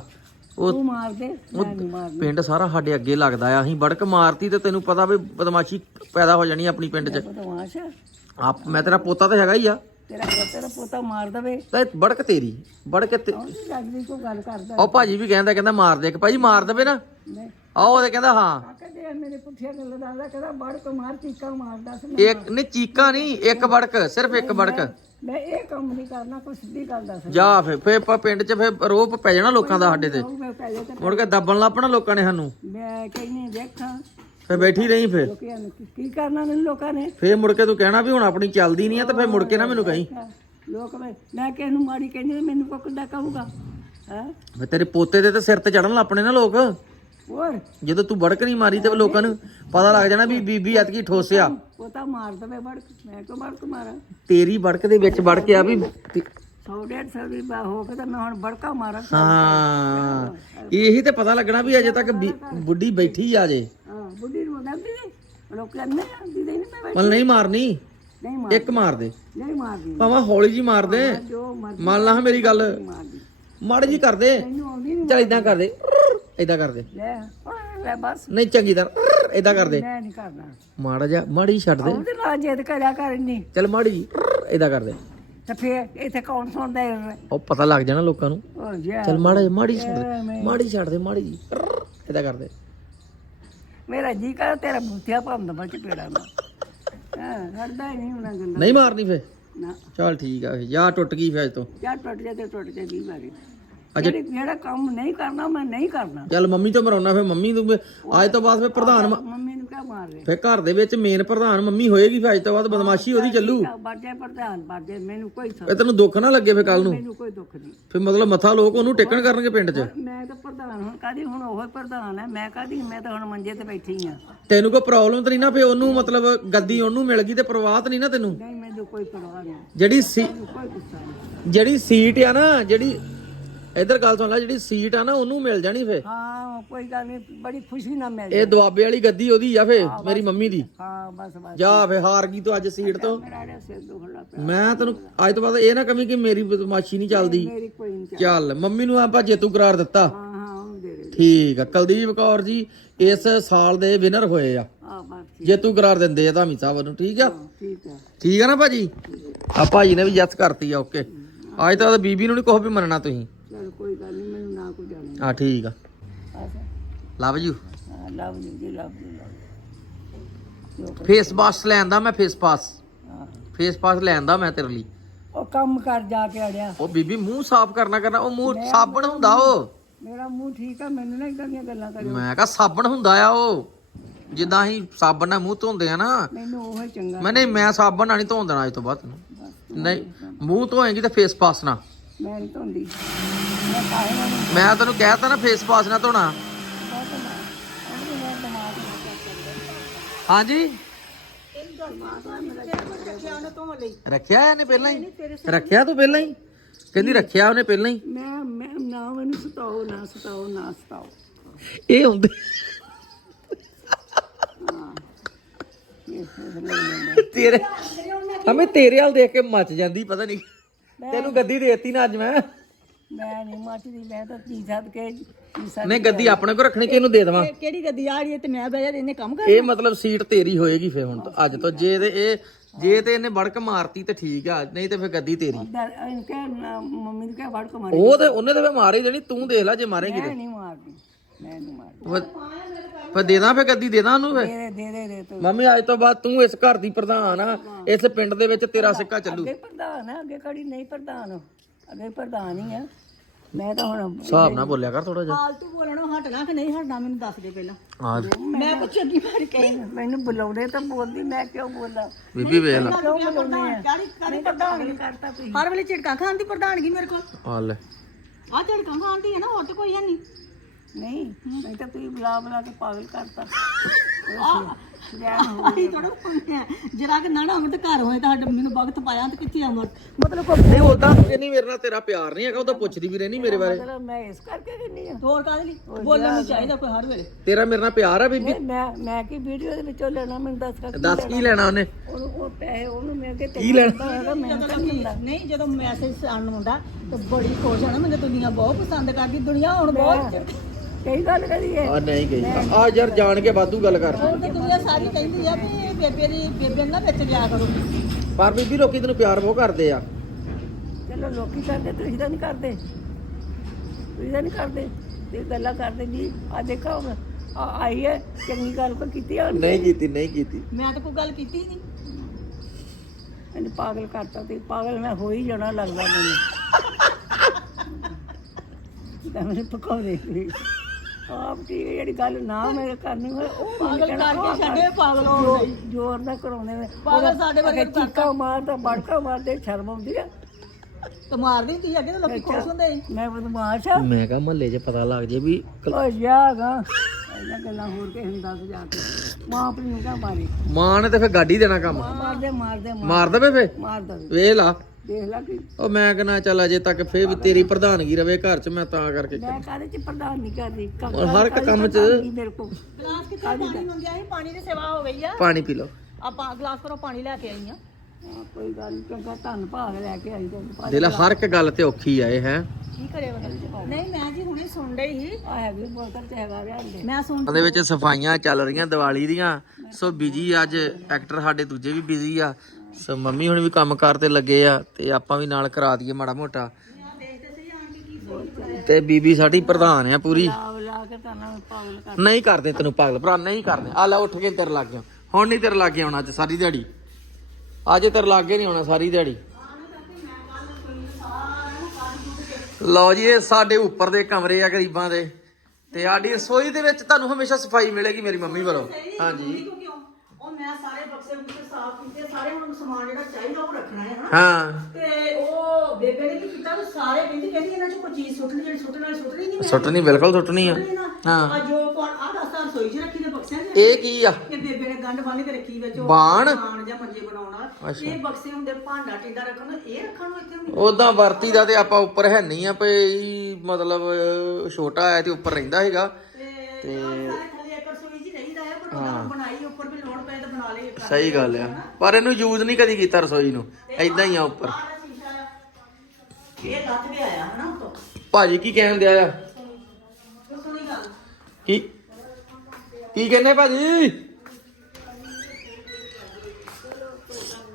ਉਹ ਤੂੰ ਮਾਰ ਦੇ ਮੈਂ ਨਹੀਂ ਮਾਰਦੀ ਪਿੰਡ ਸਾਰਾ ਸਾਡੇ ਅੱਗੇ ਲੱਗਦਾ ਆ ਅਸੀਂ ਬੜਕ ਮਾਰਤੀ ਤੇ ਤੈਨੂੰ ਪਤਾ ਵੀ ਬਦਮਾਸ਼ੀ ਪੈਦਾ ਹੋ ਜਾਣੀ ਆਪਣੀ ਪਿੰਡ 'ਚ। ਬਦਮਾਸ਼ ਆ। ਆਪ ਮੈਂ ਤੇਰਾ ਪੋਤਾ ਤਾਂ ਹੈਗਾ ਹੀ ਆ। ਤੇਰਾ ਤੇਰਾ ਪੋਤਾ ਮਾਰ ਦਵੇ। ਤੇ ਬੜਕ ਤੇਰੀ ਬੜਕ ਤੇ ਉਹ ਜੱਗਦੀ ਕੋ ਗੱਲ ਕਰਦਾ। ਉਹ ਭਾਜੀ ਵੀ ਕਹਿੰਦਾ ਕਹਿੰਦਾ ਮਾਰ ਦੇ ਕਿ ਭਾਜੀ ਮਾਰ ਦੇਵੇ ਨਾ। ਨਹੀਂ। ਆਹ ਉਹਦੇ ਕਹਿੰਦਾ ਹਾਂ। ਕਹਿੰਦੇ ਮੇਰੇ ਪੁੱਠੀਆਂ ਗੱਲਾਂ ਦੱਸਦਾ ਕਹਿੰਦਾ ਬੜਕ ਮਾਰ ਚੀਕਾਂ ਮਾਰਦਾ ਸੀ ਮੈਂ- ਇੱਕ ਨਹੀਂ ਚੀਕਾਂ ਨਹੀਂ ਇੱਕ ਬੜਕ ਸਿਰਫ ਇੱਕ ਬੜਕ ਮੈਂ ਇਹ ਕੰਮ ਨਹੀਂ ਕਰਨਾ ਕੋਈ ਸਿੱਧੀ ਗੱਲ ਦੱਸ। ਜਾ ਫੇ ਫੇ ਪ- ਪਿੰਡ 'ਚ ਫੇ ਰੋਪ ਪੈ ਜਾਣਾ ਲੋਕਾਂ ਦਾ ਸਾਡੇ ਤੇ। ਉਹ ਮੈਂ ਪਹਿਲੇ ਤੇ ਮੁੜ ਕੇ ਦੱਬਣ ਲੱਪਣਾ ਲੋਕਾਂ ਨੇ ਸਾਨੂੰ। ਮੈਂ ਕਹਿੰਨੀ ਦੇਖਾਂ। ਫੇ ਬੈਠੀ ਰਹੀ ਫੇ ਲੋਕਾਂ ਨੇ ਕੀ- ਕੀ ਕਰਨਾ ਨੇ ਲੋਕਾਂ ਨੇ? ਫੇ ਮੁੜ ਕੇ ਤੂੰ ਕਹਿਣਾ ਵੀ ਹੁਣ ਆਪਣੀ ਚੱਲਦੀ ਨਹੀਂ ਆ ਤੇ ਫੇ ਮੁੜ ਕੇ ਨਾ ਮੈਨੂੰ ਕਹੀਂ। ਲੋਕ ਮੈਂ ਮੈਂ ਕਿਸ ਨੂੰ ਮਾੜੀ ਕਹਿੰਦੀ ਮੈਨੂੰ ਕੋ ਕਿੱਦਾਂ ਕਹੂਗਾ। ਹੈ? ਫੇ ਤੇਰੇ ਪੋਤੇ ਦੇ ਤੇ ਸਿਰ ਤੇ ਚੜਨ ਲੱਪਣੇ ਨਾ ਲੋਕ। ਹੋਰ? ਜਦੋਂ ਤੂੰ ਬੜਕ ਨਹੀਂ ਮਾਰੀ ਤੇ ਲੋਕਾਂ ਨੂੰ ਪਤਾ ਲੱਗ ਜਾਣਾ ਵੀ ਬੀਬੀ ਐਤਕੀ ਠੋਸਿਆ। ਪੋਤਾ ਮਾਰ ਦਵੇ ਬੜਕ ਮੈਂ ਕੋ ਬੜਕ ਮਾਰਾਂ? ਤੇਰੀ ਬੜਕ ਦੇ ਵਿੱਚ ਵੜ ਕੇ ਆ ਵੀ ਤੇ- 100 150 ਦੀ ਬਾ ਹੋ ਕੇ ਤਾਂ ਮੈਂ ਹੁਣ ਬੜਕਾ ਮਾਰਾਂ। ਹਾਂ। ਇਹੀ ਤੇ ਪਤਾ ਲੱਗਣਾ ਵੀ ਅਜੇ ਤੱਕ ਬੀ- ਬੁੱਢੀ ਬੈਠੀ ਆ ਜੇ ਬੁੱਢੀ ਨੂੰ ਦੱਸਦੀ ਨਹੀਂ ਲੋਕ ਕਹਿੰਦੇ ਆ ਦੀ ਨਹੀਂ ਮੈਂ ਬੈਠੀ। ਮਨ ਨਹੀਂ ਮਾਰਨੀ। ਨਹੀਂ ਮਾਰ ਇੱਕ ਮਾਰ ਦੇ। ਨਹੀਂ ਮਾਰਦੀ। ਭਾਵੇਂ ਹੌਲੀ ਜੀ ਮਾਰ ਦੇ। ਜੋ ਮਰਜ਼ੀ ਮੰਨ ਲਾ ਮੇਰੀ ਗੱਲ। ਮਾਰਦੀ ਮਾੜੀ ਜੀ ਕਰ ਦੇ। ਮੈਨੂੰ ਆਉਂਦੀ ਨਹੀਂ ਚੱਲ ਇਦਾਂ ਕਰ ਦੇ। ਇਦਾਂ ਕਰ ਦੇ। ਲੈ ਲੈ ਬਸ। ਨਹੀਂ ਚੰਗੀ ਤਰ੍ਹਾਂ। ਇਦਾਂ ਕਰ ਦੇ। ਮੈਂ ਨਹੀਂ ਕਰਨਾ ਮਾੜਾ ਜਿਹਾ ਮਾੜੀ ਛੱਡ ਦੇ। ਉਹਦੇ ਨਾਲ ਜਿੱਦ ਕਰਿਆ ਕਰ ਇੰਨੀ। ਚੱਲ ਮਾੜੀ ਜੀ ਇਦਾਂ ਕਰ ਦੇ। ਤੇ ਫੇਰ ਇੱਥੇ ਕੌਣ ਸੁਣਦਾ ਹੈ ਉਹ ਪਤਾ ਲੱਗ ਜਾਣਾ ਲੋਕਾਂ ਨੂੰ। ਉਹ ਜੇ ਚੱਲ ਮਾੜਾ ਜਿਹਾ ਮਾੜੀ ਛੱਡ ਦੇ। ਮਾੜੀ ਛੱਡ ਦੇ ਮਾੜੀ ਜੀ ਇਦਾਂ ਕਰ ਦੇ। ਮੇਰਾ ਜੀ ਕਰ ਤੇਰਾ ਬੂਥਿਆ ਭੰਦ ਬਚ ਪੇੜਾ ਨਾ ਹਾਂ ਹੀ ਨਹੀਂ ਉਹਨਾਂ ਗੱਲਾਂ। ਨਹੀਂ ਮਾਰਨੀ ਫੇ ਨਾ। ਚੱਲ ਠੀਕ ਆ ਫੇ ਜਾ ਟੁੱਟ ਗਈ ਫੇ ਅੱਜ ਤੋਂ। ਜਾਂ ਟੁੱਟ ਜਾ ਤੇ ਟੁੱਟ ਜਾ ਦੀ ਵਾਰੀ। ਅੱਛਾ। ਜਿਹੜੀ ਜਿਹੜਾ ਕੰਮ ਨਹੀਂ ਕਰਨਾ ਮੈਂ ਨਹੀਂ ਕਰਨਾ। ਚੱਲ ਮੰਮੀ ਤੋਂ ਮਰਾਉਣਾ ਫੇ ਮੰਮੀ ਤੂੰ ਅੱਜ ਤੋਂ ਬਾਅਦ ਫੇ ਪ੍ਰਧਾਨ ਮ- ਮੰਮੀ ਨੂੰ ਕਿਆ ਮਾਰ ਰਹੇ? ਫੇ ਘਰ ਦੇ ਵਿੱਚ ਮੇਨ ਪ੍ਰਧਾਨ ਮੰਮੀ ਹੋਏਗੀ ਫੇ ਅੱਜ ਤੋਂ ਬਾਅਦ ਬਦਮਾਸ਼ੀ ਉਹਦੀ ਚੱਲੂ। ਬਾਜੇ ਪ੍ਰਧਾਨ ਬਾਜੇ ਮੈਨੂੰ ਕੋਈ ਸਮ- ਫੇ ਤੈਨੂੰ ਦੁੱਖ ਨਾ ਲੱਗੇ ਫੇ ਕੱਲ ਨੂੰ? ਮੈਨੂੰ ਕੋਈ ਦੁੱਖ ਨਹੀਂ। ਫੇ ਮਤਲਬ ਮੱਥਾ ਲੋਕ ਉਹਨੂੰ ਟੇਕਣ ਕਰਨਗੇ ਪਿੰਡ 'ਚ? ਮੈਂ ਤਾਂ ਪ੍ਰਧਾਨ ਹੁਣ ਕਾਦੀ ਹੁਣ ਉਹ ਪ੍ਰਧਾਨ ਹੈ ਮੈਂ ਕਾਦੀ ਮੈਂ ਤਾਂ ਹੁਣ ਮੰਜੇ ਤੇ ਬੈਠੀ ਆ ਤੈਨੂੰ ਕੋਈ ਪ੍ਰੋਬਲਮ ਤਾਂ ਨਹੀਂ ਨਾ ਫੇ ਉਹਨੂੰ ਮਤਲਬ ਗੱਦੀ ਉਹਨੂੰ ਮਿਲ ਗਈ ਤੇ ਪ੍ਰਵਾਹ ਤਾਂ ਨਹੀਂ ਨਾ ਤੈਨੂੰ? ਨਹੀਂ ਮੈਨੂੰ ਕੋਈ ਪਰਵਾਹ ਨਹੀਂ। ਜਿਹੜੀ ਸੀ ਮੈਨੂੰ ਕੋਈ ਗੁੱਸਾ ਨਹੀਂ। ਜਿਹੜੀ ਸੀਟ ਆ ਨਾ ਜਿਹੜੀ ਇਧਰ ਗੱਲ ਸੁਣ ਲੈ ਜਿਹੜੀ ਸੀਟ ਆ ਨਾ ਉਹਨੂੰ ਮਿਲ ਜਾਣੀ ਫੇ ਹਾਂ ਕੋਈ ਗੱਲ ਨਹੀਂ ਬੜੀ ਖੁਸ਼ੀ ਨਾਲ ਮਿਲ ਇਹ ਦੁਆਬੇ ਵਾਲੀ ਗੱਦੀ ਉਹਦੀ ਆ ਫੇ ਮੇਰੀ ਮੰਮੀ ਦੀ। ਹਾਂ ਬਸ ਬਸ। ਜਾ ਫੇ ਹਾਰ ਗਈ ਤੂੰ ਅੱਜ ਸੀਟ ਤੋਂ। ਮੇਰਾ ਜਿਹੜਾ ਸਿਰ ਦੁਖਣ ਲੱਗ ਪਿਆ। ਮੈਂ ਤੈਨੂੰ ਅੱਜ ਤੋਂ ਬਾਅਦ ਇਹ ਨਾ ਕਮੀ ਕਿ ਮੇਰੀ ਬਦਮਾਸ਼ੀ ਨਹੀਂ ਚੱਲਦੀ। ਮੇਰੀ ਕੋਈ ਨਹੀਂ ਚੱਲ ਚੱਲ ਮੰਮੀ ਨੂੰ ਆਪਾਂ ਜੇਤੂ ਕਰਾਰ ਦਿੱਤਾ। ਹਾਂ ਹਾਂ ਠੀਕ ਆ ਕੁਲਦੀਪ ਕੌਰ ਜੀ ਇਸ ਸਾਲ ਦੇ ਵਿਨਰ ਹੋਏ ਆ। ਆ ਬਸ ਜੇਤੂ ਕਰਾਰ ਦਿੰਦੇ ਆ ਧਾਮੀ ਸਾਹਿਬ ਨੂੰ ਠੀਕ ਆ? ਠੀਕ ਹੈ ਠੀਕ ਆ ਨਾ ਭਾਜੀ? ਆ ਭਾਜੀ ਨੇ ਵੀ ਯੈਸ ਕਰਤੀ ਆ ਓਕੇ। ਅੱਜ ਤਾਂ ਬੀਬੀ ਨੂੰ ਨਹੀਂ ਕੁਛ ਵੀ ਮੰਨਣਾ ਤੁਸੀਂ। ਕੋਈ ਗੱਲ ਨਹੀਂ ਮੈਨੂੰ ਨਾ ਕੋਈ ਜਾਣੇ। ਆ ਠੀਕ ਆ। ਲਵ ਯੂ ਹਾਂ ਲਵ ਯੂ ਜੀ love you love face wash ਲੈਂਦਾ ਮੈਂ ਫੇਸ ਪਾਸ ਹਾਂ। ਫੇਸ ਪਾਸ ਲੈਂਦਾ ਮੈਂ ਤੇਰੇ ਲਈ। ਉਹ ਕੰਮ ਕਰ ਜਾ ਕੇ ਅੜਿਆ। ਉਹ ਬੀਬੀ ਮੂੰਹ ਸਾਫ਼ ਕਰਨਾ ਕਰਨਾ ਉਹ ਮੂੰਹ ਸਾਬਣ ਹੁੰਦਾ ਉਹ। ਮੇਰਾ ਮੂੰਹ ਠੀਕ ਆ ਮੈਨੂੰ ਨਾ ਇਦਾਂ ਦੀਆਂ ਗੱਲਾਂ ਕਰਿਓ। ਮੈਂ ਕਹਾ ਸਾਬਣ ਹੁੰਦਾ ਆ ਉਹ। ਜਿੱਦਾਂ ਅਸੀਂ ਸਾਬਣ ਨਾਲ ਮੂੰਹ ਧੋਂਦੇ ਆ ਨਾ। ਮੈਨੂੰ ਉਹ ਹੀ ਚੰਗਾ ਮੈਂ ਨਹੀਂ ਮੈਂ ਸਾਬਣ ਨਾਲ ਨਹੀਂ ਧੋਣ ਦੇਣਾ ਅੱਜ ਤੋਂ ਬਾਅਦ। ਨਹੀਂ ਮੂੰਹ ਧੋਏਂਗੀ ਤੇ ਫੇਸ ਪਾਸ ਨਾਲ। ਮੈਂ ਨਹੀਂ ਧੋਂਦੀ। ਮੈਂ ਤੈਨੂੰ ਕਹਿਤਾ ਨਾ ਫੇਸ ਧੋਣਾ ਬਹੁਤ ਨਾ ਕਰਦਾ ਹਾਂਜੀ? ਰੱਖਿਆ ਇਹਨੇ ਪਹਿਲਾਂ ਹੀ? ਰੱਖਿਆ ਤੂੰ ਪਹਿਲਾਂ ਹੀ? ਕਹਿੰਦੀ ਰੱਖਿਆ ਉਹਨੇ ਪਹਿਲਾਂ ਹੀ। ਮੈਂ ਮੈਂ ਨਾ ਮੈਨੂੰ ਸਤਾਓ ਨਾ ਸਤਾਓ ਨਾ ਸਤਾਓ। ਇਹ ਹੁੰਦੇ। ਤੇਰੇ ਹਮੇ ਤੇਰੇ ਹਾਲ ਦੇਖ ਕੇ ਮੱਚ ਜਾਂਦੀ ਪਤਾ ਨਹੀਂ ਤੈਨੂੰ ਗੱਦੀ ਦੇਤੀ ਨਾ ਅੱਜ ਮੈਂ। ਮੈਂ ਨਹੀਂ ਮੱਚਦੀ ਮੈਂ ਤਾਂ ਕੀ ਸਦ ਕੇ ਕੀ ਸਦ ਨਹੀਂ ਗੱਦੀ ਆਪਣੇ ਕੋ ਰੱਖਣੀ ਕਿ ਇਹਨੂੰ ਦੇ ਦੇਵਾਂ? ਕਿਹੜੀ ਗੱਦੀ ਆ ਰਹੀ ਹੈ ਤੇ ਮੈਂ ਬਹਿ ਜਾ ਇਹਨੇ ਕੰਮ ਕਰ ਇਹ ਮਤਲਬ ਸੀਟ ਤੇਰੀ ਹੋਏਗੀ ਫੇ ਹੁਣ ਤੋਂ ਅੱਜ ਤੋਂ ਜੇ ਤੇ ਇਹ ਜੇ ਤੇ ਇਹਨੇ ਵੜਕ ਮਾਰਤੀ ਤੇ ਠੀਕ ਆ ਨਹੀਂ ਤੇ ਫੇ ਗੱਦੀ ਤੇਰੀ। ਇਹਨੂੰ ਕਹਿ ਨਾ, ਮੰਮੀ ਨੂੰ ਕਹਿ ਵੜ ਕੇ ਮਾਰੀ। ਉਹ ਤੇ ਉਹਨੇ ਤੇ ਫੇ ਮਾਰ ਹੀ ਦੇਣੀ ਤੂੰ ਦੇਖ ਲੈ ਜੇ ਮਾਰੇਗੀ ਤੇ। ਮੈਂ ਨਹੀਂ ਮਾਰਦੀ ਮੈਂ ਨਹੀਂ ਮਾਰਦੀ। ਫੇ ਦੇ ਦਾਂ ਫੇ ਗੱਦੀ ਦੇ ਦਾਂ ਉਹਨੂੰ ਫੇ ਦੇ ਦੇ ਦੇ ਦੇ ਤੂੰ। ਮੰਮੀ ਅੱਜ ਤੋਂ ਬਾਅਦ ਤੂੰ ਇਸ ਘਰ ਦੀ ਪ੍ਰਧਾਨ ਆ ਇਸ ਪਿੰਡ ਦੇ ਵਿੱਚ ਤੇਰਾ ਸਿੱਕਾ ਚੱਲੂ। ਅੱਗੇ ਪ੍ਰਧਾਨ ਆ ਅੱਗੇ ਕੜੀ ਨਹੀਂ ਪ੍ਰਧਾਨ। ਅੱਗੇ ਪ੍ਰਧਾਨ ਹੀ ਆ। ਮੈਂ ਤਾਂ ਹੁਣ ਹਿਸਾਬ ਨਾਲ ਬੋਲਿਆ ਕਰ ਥੋੜਾ ਜਿਹਾ। ਫਾਲਤੂ ਬੋਲਣੋਂ ਹਟਣਾ ਕਿ ਨਹੀਂ ਹਟਣਾ ਮੈਨੂੰ ਦੱਸ ਦੇ ਪਹਿਲਾਂ। ਆ ਮੈਂ ਪੁੱਛਦੀ ਮਾਰੀ ਕੇ ਮੈਨੂੰ ਬੁਲਾਉਂਦੇ ਤਾਂ ਬੋਲਦੀ ਮੈਂ ਕਿਉਂ ਬੋਲਾਂ? ਬੀਬੀ ਵੇਖ ਲੈ। ਕਿਉਂ ਬੁਲਾਉਂਦੇ ਆ ਕਾੜੀ ਕਾੜੀ ਪ੍ਰਧਾਨ ਕਰਤਾ ਤੁਸੀਂ। ਹਰ ਵੇਲੇ ਝਿੜਕਾਂ ਖਾਣ ਦੀ ਪ੍ਰਧਾਨਗੀ ਮੇਰੇ ਕੋਲ। ਆ ਲੈ। ਆ ਝਿੜਕਾਂ ਖਾਣ ਦੀ ਹੈ ਨਾ ਹੋਰ ਤੇ ਕੋਈ ਹੈ ਨਹੀਂ। ਨਹੀਂ ਨਹੀਂ ਤਾਂ ਤੁਸੀਂ ਬੁਲਾ ਬੁਲਾ ਕੇ ਪਾਗਲ ਕਰਤਾ। ਆ। ਅਸੀਂ ਥੋੜਾ ਹੁੰਦੇ ਆ। ਜਰਾ ਕਿ ਨਾ ਨਾ ਅਮਰ ਤੇ ਘਰ ਹੋਏ ਤਾਂ ਸਾਡੇ ਮੈਨੂੰ ਵਕਤ ਪਾਇਆ ਤੇ ਕਿੱਥੇ ਅਮਰ ਮਤਲਬ ਕੋਈ ਨਹੀਂ ਉਦਾਂ ਤੂੰ ਕਹਿੰਦੀ ਮੇਰੇ ਨਾਲ ਤੇਰਾ ਪਿਆਰ ਨਹੀਂ ਹੈਗਾ ਉਹਦਾ ਪੁੱਛਦੀ ਵੀ ਰਹਿਣੀ ਮੇਰੇ ਬਾਰੇ। ਮਤਲਬ ਮੈਂ ਇਸ ਕਰਕੇ ਕਹਿੰਦੀ ਆ। ਹੋਰ ਕਾਹਦੇ ਲਈ? ਬੋਲਣ ਨੂੰ ਚਾਹੀਦਾ ਕੋਈ ਹਰ ਵੇਲੇ। ਤੇਰਾ ਮੇਰੇ ਨਾਲ ਪਿਆਰ ਆ ਬੀਬੀ। ਮੈਂ ਮੈਂ ਕੀ ਵੀਡੀਓ ਦੇ ਵਿੱਚੋਂ ਲੈਣਾ ਮੈਨੂੰ ਦੱਸ ਕਰ ਦੱਸ ਕੀ ਲੈਣਾ। ਉਹਨੇ? ਉਹਨੂੰ ਉਹ ਪੈਸੇ ਉਹਨੂੰ ਮੈਂ ਕਿ ਕੀ ਲੈਣਾ? ਜਦੋਂ ਲੋਕੀ ਨਹੀਂ ਜਦੋਂ ਮੈਸੇਜ ਆਉਣ ਹੁੰਦਾ ਤਾਂ ਬੜੀ ਖੁਸ਼ ਹੋਣਾ ਮੈਨੂੰ ਦੁਨੀਆ ਬਹੁਤ ਪਸੰਦ ਕਰਦੀ। ਦੁਨੀਆ ਹੁਣ ਬਹੁਤ ਕਈ ਗੱਲ ਕਰੀਏ। ਆ ਨਹੀਂ ਗਈ ਆ ਯਾਰ ਜਾਣ ਕੇ ਵਾਧੂ ਗੱਲ ਕਰ। ਹੁਣ ਤਾਂ ਦੁਨੀਆ ਸਾਰੀ ਕਹਿੰਦੀ ਆ ਵੀ ਇਹ ਬੇਬੇ ਦੀ ਬੇਬੇ ਨੂੰ ਨਾ ਵਿੱਚ ਗਿਆ ਕਰੋ। ਪਰ ਬੀਬੀ ਲੋਕੀ ਤੈਨੂੰ ਪਿਆਰ ਬਹੁਤ ਕਰਦੇ ਆ। ਚਲੋ ਲੋਕੀ ਕਰਦੇ ਤੁਸੀਂ ਤਾਂ ਨਹੀਂ ਕਰਦੇ। ਤੁਸੀਂ ਤਾਂ ਨਹੀਂ ਕਰਦੇ। ਤੇ ਗੱਲਾਂ ਕਰਦੇ ਜੀ ਆ ਦੇਖੋ ਹੁਣ ਆ ਆਈ ਹੈ ਚੰਗੀ ਗੱਲ ਕੋ ਕੀਤੀ ਆ ਨਹੀਂ ਕੀਤੀ ਨਹੀਂ ਕੀਤੀ। ਮੈਂ ਤਾਂ ਕੋਈ ਗੱਲ ਕੀਤੀ ਹੀ ਨਹੀਂ ਇਹਨੇ ਪਾਗਲ ਕਰਤਾ ਤੇ ਪਾਗਲ ਮੈਂ ਹੋ ਹੀ ਜਾਣਾ ਲੱਗਦਾ ਮੈਨੂੰ। *laughs* ਤਾਂ ਮੈਨੂੰ ਪਕਾਉਂਦੇ ਸੀ ਆਪ ਦੀ ਜਿਹੜੀ ਗੱਲ ਨਾ ਮੇਰੇ ਕਰਨੀ ਹੋਏ ਉਹ ਪਾਗਲ ਕਰਕੇ ਛੱਡੇ ਪਾਗਲ ਜ਼ੋਰ- ਨਾਲ ਕਰਾਉਂਦੇ ਨੇ। ਪਾਗਲ ਸਾਡੇ ਵਰਗੇ ਚੀਕਾ ਮਾਰਦਾ ਬੜਕਾ ਮਾਰਦੇ ਸ਼ਰਮ ਆਉਂਦੀ ਆ। ਤੇ ਮਾਰਦੀ ਸੀ ਅੱਗੇ ਤਾਂ ਲੋਕੀ ਖੁਸ਼ ਹੁੰਦੇ ਸੀ। ਮੈਂ ਬਦਮਾਸ਼ ਆ। ਮੈਂ ਕਹਾ ਮਹੱਲੇ 'ਚ ਪਤਾ ਲੱਗ ਜੇ ਵੀ ਓ ਇਹਨਾਂ ਗੱਲਾਂ ਹੋਰ ਕੇ ਹੁੰਦਾ ਸੀ ਜਾ ਕੇ। ਮਾਂ ਆਪਣੀ ਨੂੰ ਕਾ ਮਾਰੇ। ਮਾਂ ਨੇ ਤੇ ਫੇ ਗਾਡੀ ਦੇਣਾ ਕੰਮ। ਮਾਰਦੇ ਮਾਰਦੇ ਮਾਰ- ਮਾਰ ਦਵੇ ਫੇ ਮਾਰ ਦੋ ਵੇਖ ਲਾ। ਦੇਖ ਲੈ ਕਿ ਉਹ ਮੈਂ ਕਹਿੰਦਾ ਚੱਲ ਅਜੇ ਤੱਕ ਫੇ ਵੀ ਤੇਰੀ ਪ੍ਰਧਾਨਗੀ ਰਵੇ ਘਰ 'ਚ ਮੈਂ ਤਾਂ ਕਰਕੇ ਮੈਂ ਕਾਹਦੇ। ਚ ਪ੍ਰਧਾਨ ਨਹੀਂ ਕਰਦੀ? ਔਰ ਹਰ ਇੱਕ ਕੰਮ 'ਚ ਮੇਰੇ ਕੋ ਗਲਾਸ ਕਿੱਥੇ ਪਾਣੀ ਮੰਗਿਆ ਸੀ? ਪਾਣੀ ਦੀ ਸੇਵਾ ਹੋ ਗਈ ਆ। ਪਾਣੀ ਪੀ ਲਓ। ਆਪਾਂ ਗਲਾਸ ਕਰੋ ਪਾਣੀ ਲੈ ਕੇ ਆਈ ਆ। ਕੋਈ ਗੱਲ ਨੀ, ਚੰਗਾ ਧੰਨ ਭਾਗ ਲੈ ਕੇ ਆਈ ਤੇ ਦਿਲ ਹਰ ਇੱਕ ਗੱਲ ਤੇ ਔਖੀ ਆ ਇਹ ਹੈ। ਕੀ ਕਰੇ ਬੰਦਾ ਨਹੀਂ ਮੈਂ ਜੀ ਹੁਣੇ ਸੁਣ ਰਹੀ ਸੀ। ਆ ਹੈਗੀ ਬੋਤਲ ਤੇ ਹੈਗਾ ਰਿਆ ਦੇ। ਮੈਂ ਸੁਣ ਉਹਦੇ ਵਿੱਚ ਸਫਾਈਆਂ ਚੱਲ ਰਹੀਆਂ ਦੀਵਾਲੀ ਦੀਆਂ। ਸੋ ਬਿਜ਼ੀ ਅੱਜ ਐਕਟਰ ਸਾਡੇ ਦੂਜੇ ਵੀ ਬਿਜ਼ੀ ਆ। ਸੋ ਮੰਮੀ ਹੁਣ ਵੀ ਕੰਮ ਕਾਰ ਤੇ ਲੱਗੇ ਆ ਤੇ ਆਪਾਂ ਵੀ ਨਾਲ ਕਰਾ ਦਈਏ ਮਾੜਾ ਮੋਟਾ। ਤੇ ਬੀਬੀ ਸਾਡੀ ਪ੍ਰਧਾਨ ਆ ਪੂਰੀ। ਨਹੀਂ ਕਰਦੇ ਤੈਨੂੰ ਪਾਗਲ, ਭਰਾ ਨਹੀਂ ਕਰਦੇ। ਆ ਲੈ ਉੱਠ ਕੇ ਤੇਰੇ ਲੱਗ ਗਿਆ ਹੁਣ ਨਹੀਂ ਤੇਰੇ ਲੱਗ ਗਿਆ ਹੁਣ ਅੱਜ ਸਾਰੀ ਦਿਹਾੜੀ। ਅੱਜ ਤੇਰੇ ਲਾਗੇ ਨਹੀਂ ਆਉਣਾ ਸਾਰੀ ਦਿਹਾੜੀ। ਲਓ ਜੀ, ਇਹ ਸਾਡੇ ਉੱਪਰ ਦੇ ਕਮਰੇ ਆ ਗਰੀਬਾਂ ਦੇ। ਤੇ ਸਾਡੀ ਰਸੋਈ ਦੇ ਵਿੱਚ ਤੁਹਾਨੂੰ ਹਮੇਸ਼ਾ ਸਫ਼ਾਈ ਮਿਲੇਗੀ ਮੇਰੀ ਮੰਮੀ ਵੱਲੋਂ। ਹਾਂਜੀ। ਉਹ ਮੈਂ ਸਾਰੇ ਬਕਸੇ ਬੁਕਸੇ ਸਾਫ਼ ਕੀਤੇ ਸਾਰੇ ਹੁਣ ਸਮਾਨ ਜਿਹੜਾ ਚਾਹੀਦਾ ਉਹ ਰੱਖਣਾ ਹੈ ਹਨਾ ਹਾਂ। ਤੇ ਉਹ ਬੇਬੇ ਨੇ ਕੀ ਕੀਤਾ ਉਹ ਸਾਰੇ ਕਹਿੰਦੀ ਕਹਿੰਦੀ ਇਹਨਾਂ ਚ ਕੋਈ ਚੀਜ਼ ਸੁੱਟਣੀ ਜਿਹੜੀ ਸੁੱਟਣ ਵਾਲੀ ਸੁੱਟਣੀ ਨਹੀਂ ਮੈਂ। ਸੁੱਟਣੀ ਬਿਲਕੁਲ ਸੁੱਟਣੀ ਆ। ਹਾਂ। ਆ ਜੋ ਕੋਣ ਆ ਦਸਤਾਂ ਰਸੋਈ ਚ ਰੱਖੀ ਦੇ ਬਕਸਿਆਂ ਚ। ਇਹ ਕੀ ਆ? ਇਹ ਬੇਬੇ ਨੇ ਗੰਢ ਬੰਨ ਕੇ ਰੱਖੀ ਵਿੱਚ ਉਹ ਬਾਣ? ਬਾਣ ਜਾਂ ਮੰਜੇ ਬਣਾਉਣਾ ਅੱਛਾ। ਇਹ ਬਕਸੇ ਹੁੰਦੇ ਭਾਂਡਾ ਟਿੰਡਾ ਰੱਖਣ ਨੂੰ ਇਹ ਰੱਖਣ ਨੂੰ ਇੱਥੇ ਨਹੀਂ ਉਦਾਂ ਵਰਤੀ ਦਾ ਤੇ ਆਪਾਂ ਉੱਪਰ ਹੈ ਨਹੀਂ ਆ ਭਈ ਮਤਲਬ ਅਹ, ਛੋਟਾ ਹੈ ਤੇ ਉੱਪਰ ਰਹਿੰਦਾ ਹੈਗਾ। ਤੇ ਹੈ ਪਰ ਉਹਨਾਂ ਨੂੰ ਬਣਾਈ ਉੱਪਰ ਵੀ ਲੋੜ ਪਏ ਤਾਂ ਬਣਾ ਲਈ ਇੱਕ ਸਹੀ ਗੱਲ ਆ। ਪਰ ਇਹਨੂੰ ਯੂਜ਼ ਨਹੀਂ ਕਦੀ ਕੀਤਾ ਰਸੋਈ ਨੂੰ। ਐਦਾਂ ਹੀ ਆ ਉੱਪਰ। ਆਹ ਸ਼ੀਸ਼ਾ ਆ। ਇਹ ਲੱਥ ਗਿਆ ਆ ਹਨਾ ਉਤੋਂ। ਭਾਜੀ ਕੀ ਕਹਿਣ ਦਿਆ ਆ? ਸੁਣੀ ਗੱਲ। ਕੀ? ਕੀ ਕਹਿੰਦੇ ਭਾਜੀ?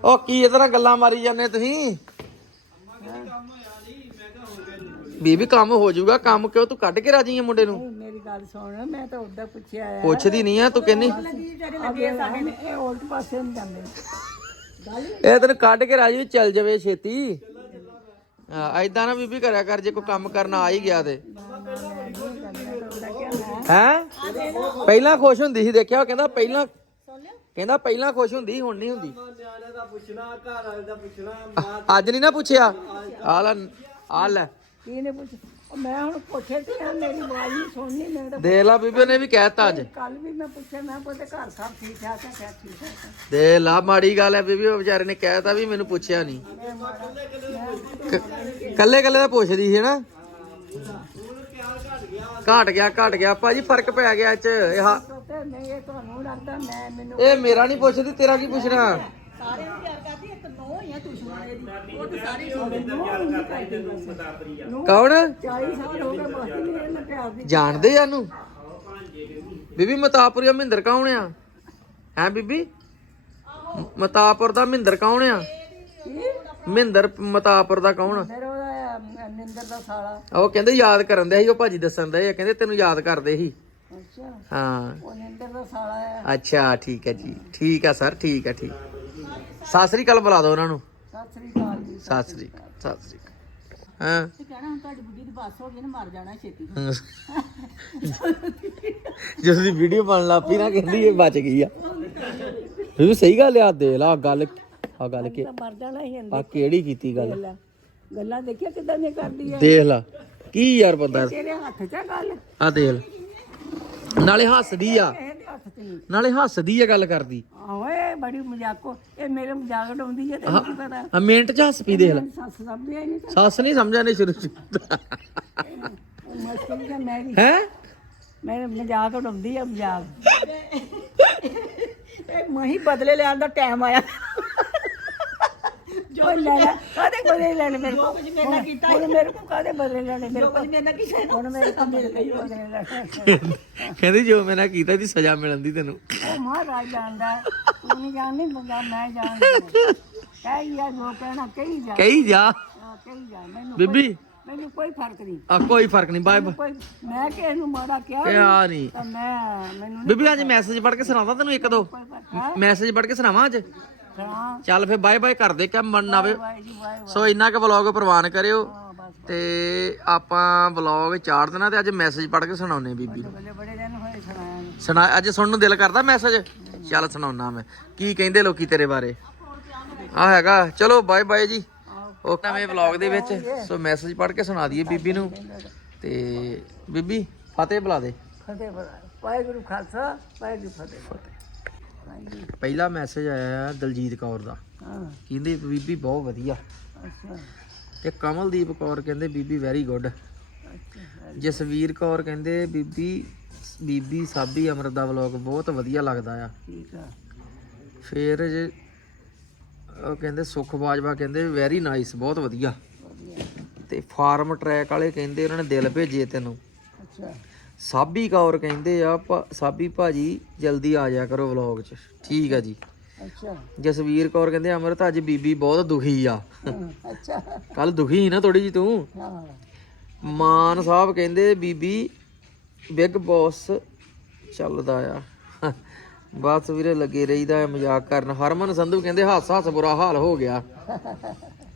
ਉਹ ਕੀ ਇਤਨਾ ਗੱਲਾਂ ਮਾਰੀ ਜਾਂਦੇ ਤੁਸੀਂ? ਬੀਬੀ ਕੰਮ ਹੋ ਜਾਊਗਾ। ਕੰਮ ਕਿਉਂ? ਤੂੰ ਕੱਢ ਕੇ ਰਾਜੀ ਆ ਮੁੰਡੇ ਨੂੰ। ਗੱਲ ਸੁਣ ਮੈਂ ਤਾਂ ਉਦਾਂ ਪੁੱਛਿਆ ਆ। ਪੁੱਛਦੀ ਨਹੀਂ ਆ ਤੂੰ ਕਹਿੰਦੀ। ਇਹ ਉਲਟ ਪਾਸੇ ਨੂੰ ਜਾਂਦੇ। ਇਹ ਤੈਨੂੰ ਕੱਢ ਕੇ ਰਾਜੀ ਵੀ ਚੱਲ ਜਾਵੇ ਛੇਤੀ। ਹਾਂ ਐਦਾਂ ਨਾ ਬੀਬੀ ਕਰਿਆ ਕਰ ਜੇ ਕੋਈ ਕੰਮ ਕਰਨਾ ਆ ਹੀ ਗਿਆ ਤੇ। ਹੈ? ਪਹਿਲਾਂ ਖੁਸ਼ ਹੁੰਦੀ ਸੀ ਦੇਖਿਆ ਉਹ ਕਹਿੰਦਾ ਪਹਿਲਾਂ ਕਹਿੰਦਾ ਪਹਿਲਾਂ ਖੁਸ਼ ਹੁੰਦੀ ਹੁਣ ਨਹੀਂ ਹੁੰਦੀ। ਅੱਜ ਨਹੀਂ ਨਾ ਪੁੱਛਿਆ। ਆ ਲੈ ਆ ਲੈ। ਕੀ ਨੇ ਪੁੱਛ ਉਹ ਮੈਂ ਹੁਣ ਪੁੱਛੇ ਤੇ ਆ ਮੇਰੀ ਆਵਾਜ਼ ਨਹੀਂ ਸੁਣਨੀ ਮੈਂ ਤਾਂ ਦੇਖ ਲਾ ਬੀਬੀ ਨੇ ਵੀ ਕਹਿਤਾ ਅੱਜ। ਕੱਲ ਵੀ ਮੈਂ ਪੁੱਛਿਆ ਮੈਂ ਪੁੱਤੇ ਘਰ ਸਭ ਠੀਕ ਠਾਕ ਹੈ ਕਿਆ ਠੀਕ ਹੈ ਲਾ ਮਾੜੀ ਗੱਲ ਹੈ ਬੀਬੀ ਉਹ ਵਿਚਾਰੇ ਨੇ ਕਹਿਤਾ ਵੀ ਮੈਨੂੰ ਪੁੱਛਿਆ ਨਹੀਂ। ਕੱਲੇ ਕੱਲੇ ਦਾ ਪੁੱਛਦੀ ਸੀ ਨਾ। ਘਟ ਗਿਆ ਘਟ ਗਿਆ ਭਾਜੀ ਫ਼ਰਕ ਪੈ ਗਿਆ ਇਹ ਚ ਇਹ ਹਾ- ਤੇ ਨਹੀਂ ਇਹ ਤੁਹਾਨੂੰ ਲੱਗਦਾ ਮੈਂ ਮੈਨੂੰ ਇਹ ਮੇਰਾ ਨਹੀਂ ਪੁੱਛਦੀ ਤੇਰਾ ਕੀ ਪੁੱਛਣਾ? ਸਾਰੇ ਨੂੰ ਪਿਆਰ ਕਰਦੀ ਇੱਕ ਨੋ ਹੀ ਆ ਦੁਸ਼ਮਣ ਕੌਣ? 40 ਸਾਲ ਹੋ ਗਏ ਬਸ ਨਹੀਂ ਇਹਨਾਂ ਪਿਆਰ ਦੀ ਜਾਣਦੇ ਆ ਇਹਨੂੰ? ਬੀਬੀ ਮਤਾਪੁਰੀਆ ਮਹਿੰਦਰ ਕੌਣ ਆ? ਹੈ ਬੀਬੀ? ਮਤਾਪੁਰ ਦਾ ਮਹਿੰਦਰ ਕੌਣ ਆ? ਮਹਿੰਦਰ ਮਤਾਪੁਰ ਦਾ ਕੌਣ ਉਹਦਾ ਨਿੰਦਰ ਦਾ ਸਾਲਾ। ਉਹ ਕਹਿੰਦੇ ਯਾਦ ਕਰਨ ਦੇ ਸੀ ਉਹ ਭਾਜੀ ਦੱਸਣ ਦੇ ਕਹਿੰਦੇ ਤੈਨੂੰ ਯਾਦ ਕਰਦੇ ਸੀ। ਅੱਛਾ। ਹਾਂ। ਉਹ ਨਿੰਦਰ ਦਾ ਸਾਲਾ ਹੈ ਅੱਛਾ ਠੀਕ ਹੈ ਜੀ। ਠੀਕ ਹੈ ਸਰ ਠੀਕ ਹੈ ਠੀਕ। ਸਤਿ ਸ੍ਰੀ ਅਕਾਲ ਬੁਲਾ ਦਿਓ ਉਹਨਾਂ ਨੂੰ। ਸਤਿ ਸ੍ਰੀ ਅਕਾਲ ਜੀ ਸਤਿ ਸ੍ਰੀ ਅਕਾਲ ਸਤਿ ਸ੍ਰੀ ਅਕਾਲ। ਹਾਂ। ਤੇ ਕਹਿਣਾ ਹੁਣ ਤੁਹਾਡੀ ਬੁੱਢੀ ਦੀ ਬੱਸ ਹੋ ਗਈ ਨਾ ਮਰ ਜਾਣਾ ਛੇਤੀ। ਜਦੋਂ ਦੀ ਵੀਡੀਓ ਬਣ ਲੱਗ ਪਈ ਨਾ ਕਹਿੰਦੀ ਇਹ ਬਚ ਗਈ ਆ। ਵੀ ਸਹੀ ਗੱਲ ਆ ਦੇ ਲਾ ਗੱਲ ਆ ਗੱਲ ਕਿ ਤਾਂ ਮਰ ਜਾਣਾ ਹੀ ਆ ਕਿਹੜੀ ਕੀਤੀ ਗੱਲ? ਗੱਲਾਂ ਦੇਖਿਆ ਕਿਦਾਂ ਦੀਆਂ ਕਰਦੀ ਹੈ ਦੇਖ ਲਾ ਕੀ ਯਾਰ ਬੰਦਾ। ਤੇਰੇ ਹੱਥ 'ਚ ਆ ਗੱਲ। ਆ ਦੇਖ ਲਾ। ਨਾਲੇ ਹੱਸਦੀ ਆ। ਤੇ ਨਹੀਂ ਨਾਲੇ ਹੱਸਦੀ ਆ ਗੱਲ ਕਰਦੀ। ਓਏ ਬੜੀ ਮਜ਼ਾਕੋ ਇਹ ਮੇਰੇ ਮਜ਼ਾਕ ਉਡਾਉਂਦੀ ਹੈ ਤੈਨੂੰ ਕੀ ਪਤਾ? ਆ ਮਿੰਟ ਚ ਹੱਸ ਪੀ ਦੇਖ ਲੈ। ਮੇਰੀ ਸੱਸ ਸਮਝਿਆ ਨਹੀਂ ਸੱਸ ਨਹੀਂ ਸਮਝਿਆ ਨੇ ਸ਼ੁਰੂ ਚ। ਮੁਸ਼ਕਿਲ ਜਿਹਾ ਮੈਂ ਵੀ ਹੈ? ਮੇਰੇ ਮਜ਼ਾਕ ਉਡਾਉਂਦੀ ਹੈ ਮਜ਼ਾਕ। ਇਹ ਮਹੀਂ ਬਦਲੇ ਲੈਣ ਦਾ ਟਾਈਮ ਆਇਆ। ਜੋ ਲੈ ਲੈ ਕਾਦੇ ਬਦਲੇ ਲੈਣੇ ਮੇਰੇ ਕੋਲ? ਕੁਝ ਮੇਰੇ ਨਾਲ ਕੀਤਾ ਹੁਣ ਮੇਰੇ ਕੋਲ ਕਾਦੇ ਬਦਲੇ ਲੈਣੇ ਮੇਰੇ ਜੋ ਕੁਝ ਮੇਰੇ ਨਾਲ ਕੀਤਾ ਨਾ ਹੁਣ ਮੇਰੇ ਕੋਲ ਮੇਰੇ ਕਈ ਬਦਲੇ ਲੈਣੇ। ਕਹਿੰਦੀ ਜੋ ਮੈਂ ਨਾ ਕੀਤਾ ਦੀ ਸਜ਼ਾ ਮਿਲਣ ਦੀ ਤੈਨੂੰ। ਉਹ ਮਹਾਰਾਜ ਜਾਣਦਾ। ਤੂੰ ਨਹੀਂ ਜਾਣਦੀ ਬੰਦਾ ਮੈਂ ਜਾਣਦਾ ਕਹੀ ਯਾਰ ਜੋ ਕਹਿਣਾ ਕਹੀ ਜਾ। ਕਹੀ ਜਾ। ਹਾਂ, ਕਹੀ ਜਾ। ਮੈਨੂੰ ਬੀਬੀ। ਮੈਨੂੰ ਕੋਈ ਫ਼ਰਕ ਨਹੀਂ। ਆ ਕੋਈ ਫ਼ਰਕ ਨਹੀਂ ਬਾਏ ਮੈਂ ਕਿ ਇਹਨੂੰ ਮਾੜਾ ਕਿਹਾ ਕਿਆ ਨਹੀਂ ਤਾਂ ਮੈਂ ਮੈਨੂੰ ਬੀਬੀ ਅੱਜ ਮੈਸੇਜ ਪੜ੍ਹ ਕੇ ਸੁਣਾਵਾਂ ਤੈਨੂੰ ਇੱਕ ਦੋ? ਮੈਸੇਜ ਪੜ੍ਹ ਕੇ ਸੁਣਾਵਾਂ ਅੱਜ? ਹਾਂ। ਚੱਲ ਫੇ ਬਾਏ ਬਾਏ ਕਰਦੇ ਕਿ ਮਨ ਆਵੇ ਬਾਈ ਜੀ ਬਾਈ ਸੋ ਇੰਨਾ ਕੁ ਵਲੌਗ ਪ੍ਰਵਾਨ ਕਰਿਓ ਤੇ ਆਪਾਂ ਵਲੌਗ ਚਾੜ ਦੇਣਾ ਤੇ ਅੱਜ ਮੈਸੇਜ ਪੜ੍ਹ ਕੇ ਸੁਣਾਉਨੇ ਬੀਬੀ ਨੂੰ। ਬੜੇ ਬੜੇ ਦਿਨ ਹੋਏ ਸੁਣਾਇਆ ਨੂੰ। ਸੁਣਾ ਅੱਜ ਸੁਣਨ ਨੂੰ ਦਿਲ ਕਰਦਾ ਮੈਸੇਜ ਚੱਲ ਸੁਣਾਉਣਾ ਮੈਂ। ਕੀ ਕਹਿੰਦੇ ਲੋਕੀ ਤੇਰੇ ਬਾਰੇ? ਆ ਹੈਗਾ। ਚਲੋ ਬਾਏ ਬਾਏ ਜੀ। ਉਹ ਨਵੇਂ ਵਲੌਗ ਦੇ ਵਿੱਚ। ਸੋ ਮੈਸੇਜ ਪੜ੍ਹ ਕੇ ਸੁਣਾ ਦਈਏ ਬੀਬੀ ਨੂੰ। ਤੇ ਬੀਬੀ ਫਤਿਹ ਬੁਲਾ ਦੇ। ਫਤਿਹ ਬੜਾ ਵਾਹਿਗੁਰੂ ਖਾਲਸਾ ਵਾਹਿਗੁਰੂ ਫਤਿਹ। ਹਾਂਜੀ। ਪਹਿਲਾ ਮੈਸੇਜ ਆਇਆ ਦਲਜੀਤ ਕੌਰ ਦਾ। ਹਾਂ। ਕਹਿੰਦੇ ਬੀਬੀ ਬਹੁਤ ਵਧੀਆ। ਅੱਛਾ। ਤੇ ਕਮਲਦੀਪ ਕੌਰ ਕਹਿੰਦੇ ਬੀਬੀ ਵੈਰੀ ਗੁੱਡ ਅੱਛਾ ਜਸਵੀਰ ਕੌਰ ਕਹਿੰਦੇ ਬੀਬੀ ਬੀਬੀ ਸਾਬੀ ਅਮਰਤ ਦਾ ਵਲੌਗ ਬਹੁਤ ਵਧੀਆ ਲੱਗਦਾ ਆ। ਠੀਕ ਆ। ਫਿਰ ਜੇ ਉਹ ਕਹਿੰਦੇ ਸੁਖ ਬਾਜਵਾ ਕਹਿੰਦੇ ਵੈਰੀ ਨਾਈਸ ਬਹੁਤ ਵਧੀਆ। ਵਧੀਆ। ਤੇ ਫਾਰਮ ਟਰੈਕ ਵਾਲੇ ਕਹਿੰਦੇ ਉਹਨਾਂ ਨੇ ਦਿਲ ਭੇਜੇ ਤੈਨੂੰ। ਅੱਛਾ। ਸਾਬੀ ਕੌਰ ਕਹਿੰਦੇ ਆ ਸਾਬੀ ਭਾਜੀ ਜਲਦੀ ਆ ਜਾਇਆ ਕਰੋ ਵਲੌਗ 'ਚ। ਠੀਕ ਆ ਜੀ। ਅੱਛਾ। ਜਸਵੀਰ ਕੌਰ ਕਹਿੰਦੇ ਅਮਰਤ ਅੱਜ ਬੀਬੀ ਬਹੁਤ ਦੁਖੀ ਆ। ਅੱਛਾ। ਕੱਲ ਦੁਖੀ ਸੀ ਨਾ ਥੋੜੀ ਜੀ ਤੂੰ? ਹਾਂ। ਮਾਨ ਸਾਹਿਬ ਕਹਿੰਦੇ ਬੀਬੀ ਬਿਗ ਬੌਸ ਚੱਲਦਾ ਆ। ਬਸ ਵੀਰੇ ਲੱਗੇ ਰਹੀਦਾ ਹੈ ਮਜ਼ਾਕ ਕਰਨ। ਹਰਮਨ ਸੰਧੂ ਕਹਿੰਦੇ ਹੱਸ ਹੱਸ ਬੁਰਾ ਹਾਲ ਹੋ ਗਿਆ।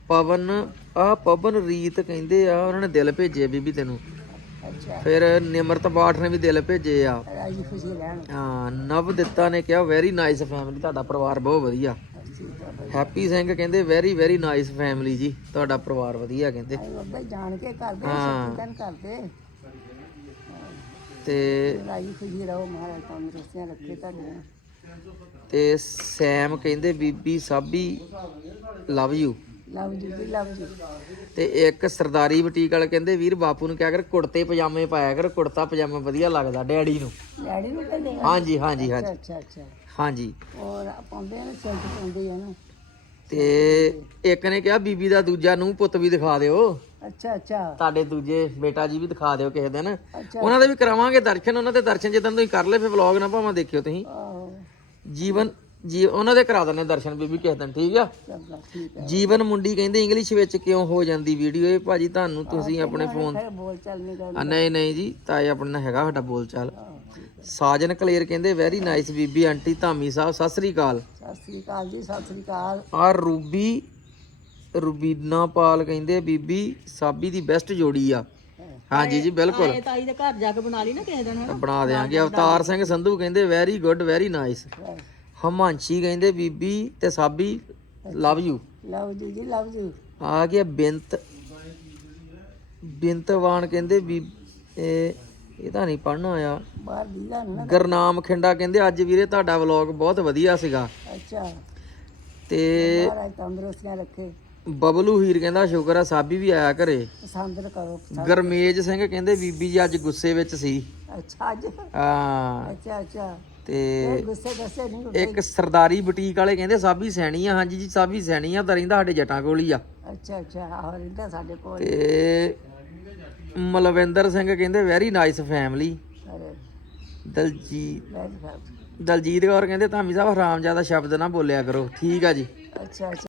ਪਵਨ ਆ ਪਵਨ ਰੀਤ ਕਹਿੰਦੇ ਆ ਉਹਨਾਂ ਨੇ ਦਿਲ ਭੇਜੇ ਬੀਬੀ ਤੈਨੂੰ। ਫਿਰ ਨਿਮਰਤ ਬਾਠ ਨੇ ਵੀ ਦਿਲ ਭੇਜੇ ਆ। ਰਾਜੀ ਖੁਸ਼ੀ ਰਹਿਣ। ਹਾਂ ਨਵ ਦਿੱਤਾ ਨੇ ਕਿਹਾ ਵੈਰੀ ਨਾਈਸ ਫੈਮਿਲੀ ਤੁਹਾਡਾ ਪਰਿਵਾਰ ਬਹੁਤ ਵਧੀਆ। ਹੈਪੀ ਸਿੰਘ ਕਹਿੰਦੇ ਵੈਰੀ ਵੈਰੀ ਨਾਈਸ ਫੈਮਿਲੀ ਜੀ ਤੁਹਾਡਾ ਪਰਿਵਾਰ ਵਧੀਆ ਕਹਿੰਦੇ। ਬਾਬਾ ਜਾਣ ਕੇ ਕਰਦੇ ਕਰਦੇ ਤੇ ਰਾਜੀ ਖੁਸ਼ੀ ਰਹੋ ਮਹਾਰਾਜ ਤੰਦਰੁਸਤੀਆਂ ਰੱਖੇ ਤੁਹਾਡੀਆਂ। ਤੇ ਸੈਮ ਕਹਿੰਦੇ ਬੀਬੀ ਸਾਬੀ ਲਵ ਯੂ ਲਵ ਜੀ ਜੀ ਲਵ ਜੀ। ਤੇ ਇੱਕ ਸਰਦਾਰੀ ਬੁਟੀਕ ਵਾਲੇ ਕਹਿੰਦੇ ਵੀਰ ਬਾਪੂ ਨੂੰ ਕਿਹਾ ਕਰ ਕੁੜਤੇ ਪਜਾਮੇ ਪਾਇਆ ਕਰ ਕੁੜਤਾ ਪਜਾਮਾ ਵਧੀਆ ਲੱਗਦਾ ਡੈਡੀ ਨੂੰ। ਡੈਡੀ ਨੂੰ ਕਹਿੰਦੇ ਆ ਹਾਂਜੀ ਹਾਂਜੀ ਹਾਂਜੀ। ਅੱਛਾ ਅੱਛਾ। ਹਾਂਜੀ। ਔਰ ਪਾਉਂਦੇ ਨੇ ਸੈਂਟ ਪਾਉਂਦੇ ਆ ਨਾ। ਤੇ ਇੱਕ ਨੇ ਕਿਹਾ ਬੀਬੀ ਦਾ ਦੂਜਾ ਨੂੰ ਪੁੱਤ ਵੀ ਦਿਖਾ ਦਿਓ। ਅੱਛਾ ਅੱਛਾ। ਤੁਹਾਡੇ ਦੂਜੇ ਬੇਟਾ ਜੀ ਵੀ ਦਿਖਾ ਦਿਓ ਕਿਸੇ ਦਿਨ। ਅੱਛਾ। ਉਹਨਾਂ ਦੇ ਵੀ ਕਰਾਵਾਂਗੇ ਦਰਸ਼ਨ ਉਹਨਾਂ ਦੇ ਦਰਸ਼ਨ ਜਦੋਂ ਤੁਸੀਂ ਕਰ ਲਏ ਫਿਰ ਵਲੌਗ ਨਾ ਭਾਵੇਂ ਦੇਖਿਓ ਤੁਸੀਂ। ਆਹੋ। ਜੀਵਨ ਜੀ ਉਹਨਾਂ ਦੇ ਕਰਾ ਦਿੰਦੇ ਦਰਸ਼ਨ ਬੀਬੀ ਕਿਸੇ ਦਿਨ ਠੀਕ ਆ? ਚੰਗਾ ਠੀਕ ਹੈ ਜੀਵਨ ਮੁੰਡੀ ਕਹਿੰਦੇ ਇੰਗਲਿਸ਼ ਵਿੱਚ ਕਿਉਂ ਹੋ ਜਾਂਦੀ ਵੀਡੀਓ ਇਹ ਭਾਜੀ ਤੁਹਾਨੂੰ ਤੁਸੀਂ ਆਪਣੇ ਫੋਨ ਫਿਰ ਬੋਲ ਚੱਲ ਨਹੀਂ ਆ ਨਹੀਂ ਨਹੀਂ ਜੀ ਤਾਏ ਆਪਣੇ ਨਾਲ ਹੈਗਾ ਸਾਡਾ ਬੋਲ ਚਾਲ ਸਾਜਨ ਕਲੇਰ ਕਹਿੰਦੇ ਵੈਰੀ ਨਾਈਸ ਬੀਬੀ ਆਂਟੀ ਧਾਮੀ ਸਾਹਿਬ ਸਤਿ ਸ੍ਰੀ ਅਕਾਲ। ਸਤਿ ਸ੍ਰੀ ਅਕਾਲ ਜੀ ਸਤਿ ਸ੍ਰੀ ਅਕਾਲ। ਆ ਰੂਬੀ ਰੂਬੀਨਾ ਪਾਲ ਕਹਿੰਦੇ ਬੀਬੀ ਸਾਬੀ ਦੀ ਬੈਸਟ ਜੋੜੀ ਆ। ਹਾਂਜੀ ਜੀ ਬਿਲਕੁਲ। ਇਹ ਤਾਈ ਦੇ ਘਰ ਜਾ ਕੇ ਬਣਾ ਲਈ ਨਾ ਕਿਸੇ ਦਿਨ ਬਣਾ ਦੇਾਂਗੇ ਅਵਤਾਰ ਸਿੰਘ ਸੰਧੂ ਕਹਿੰਦੇ ਵੈਰੀ ਗੁੱਡ ਵੈਰੀ ਨਾਈਸ ਹਮਾਂਚੀ ਕਹਿੰਦੇ ਬੀਬੀ ਤੇ ਸਾਬੀ ਲਵ ਯੂ ਲਵ ਜੀ ਜੀ ਲਵ ਜੀ ਆ ਗਿਆ ਬਿੰਤ। ਬਿੰਤਵਾਨ ਕਹਿੰਦੇ ਵੀ ਇਹ ਇਹ ਤਾਂ ਨਹੀਂ ਪੜਨਾ ਆਇਆ ਬਾਹਰ ਵੀਜ਼ਾ ਨਾ। ਗਰਨਾਮ ਖਿੰਡਾ ਕਹਿੰਦੇ ਅੱਜ ਵੀਰੇ ਤੁਹਾਡਾ ਵਲੌਗ ਬਹੁਤ ਵਧੀਆ ਸੀਗਾ। ਅੱਛਾ। ਤੇ ਮਹਾਰਾਜ ਤੰਦਰੁਸਤੀਆਂ ਰੱਖੇ। ਬਬਲੂ ਹੀਰ ਕਹਿੰਦਾ ਸ਼ੁਕਰ ਆ ਸਾਬੀ ਵੀ ਆਇਆ ਘਰੇ। ਪਸੰਦ ਕਰੋ। ਗਰਮੇਜ ਸਿੰਘ ਕਹਿੰਦੇ ਬੀਬੀ ਜੀ ਅੱਜ ਗੁੱਸੇ ਵਿੱਚ ਸੀ। ਅੱਛਾ ਅੱਜ? ਹਾਂ। ਅੱਛਾ ਅੱਛਾ। ਤੇ ਇਹ ਗੁੱਸੇ ਗੁੱਸੇ ਨਹੀਂ ਹੁੰਦੇ ਇੱਕ ਸਰਦਾਰੀ ਬੁਟੀਕ ਵਾਲੇ ਕਹਿੰਦੇ ਸਾਬੀ ਸੈਣੀ ਆ ਹਾਂਜੀ ਜੀ ਸਾਬੀ ਸੈਣੀ ਆ ਤਾਂ ਰਹਿੰਦਾ ਸਾਡੇ ਜਟਾਂ ਕੋਲ ਹੀ ਆ। ਅੱਛਾ ਅੱਛਾ ਆਹ ਰਹਿੰਦਾ ਸਾਡੇ ਕੋਲ ਤੇ ਮਲਵਿੰਦਰ ਸਿੰਘ ਕਹਿੰਦੇ ਵੈਰੀ ਨਾਈਸ ਫੈਮਿਲੀ ਅਰੇ ਦਲਜੀਤ ਵੈਰੀ ਗੁੱਡ ਦਲਜੀਤ ਕੌਰ ਕਹਿੰਦੇ ਧਾਮੀ ਸਾਹਿਬ ਹਰਾਮਜ਼ਾਦਾ ਸ਼ਬਦ ਨਾ ਬੋਲਿਆ ਕਰੋ। ਠੀਕ ਆ ਜੀ। ਅੱਛਾ ਅੱਛਾ।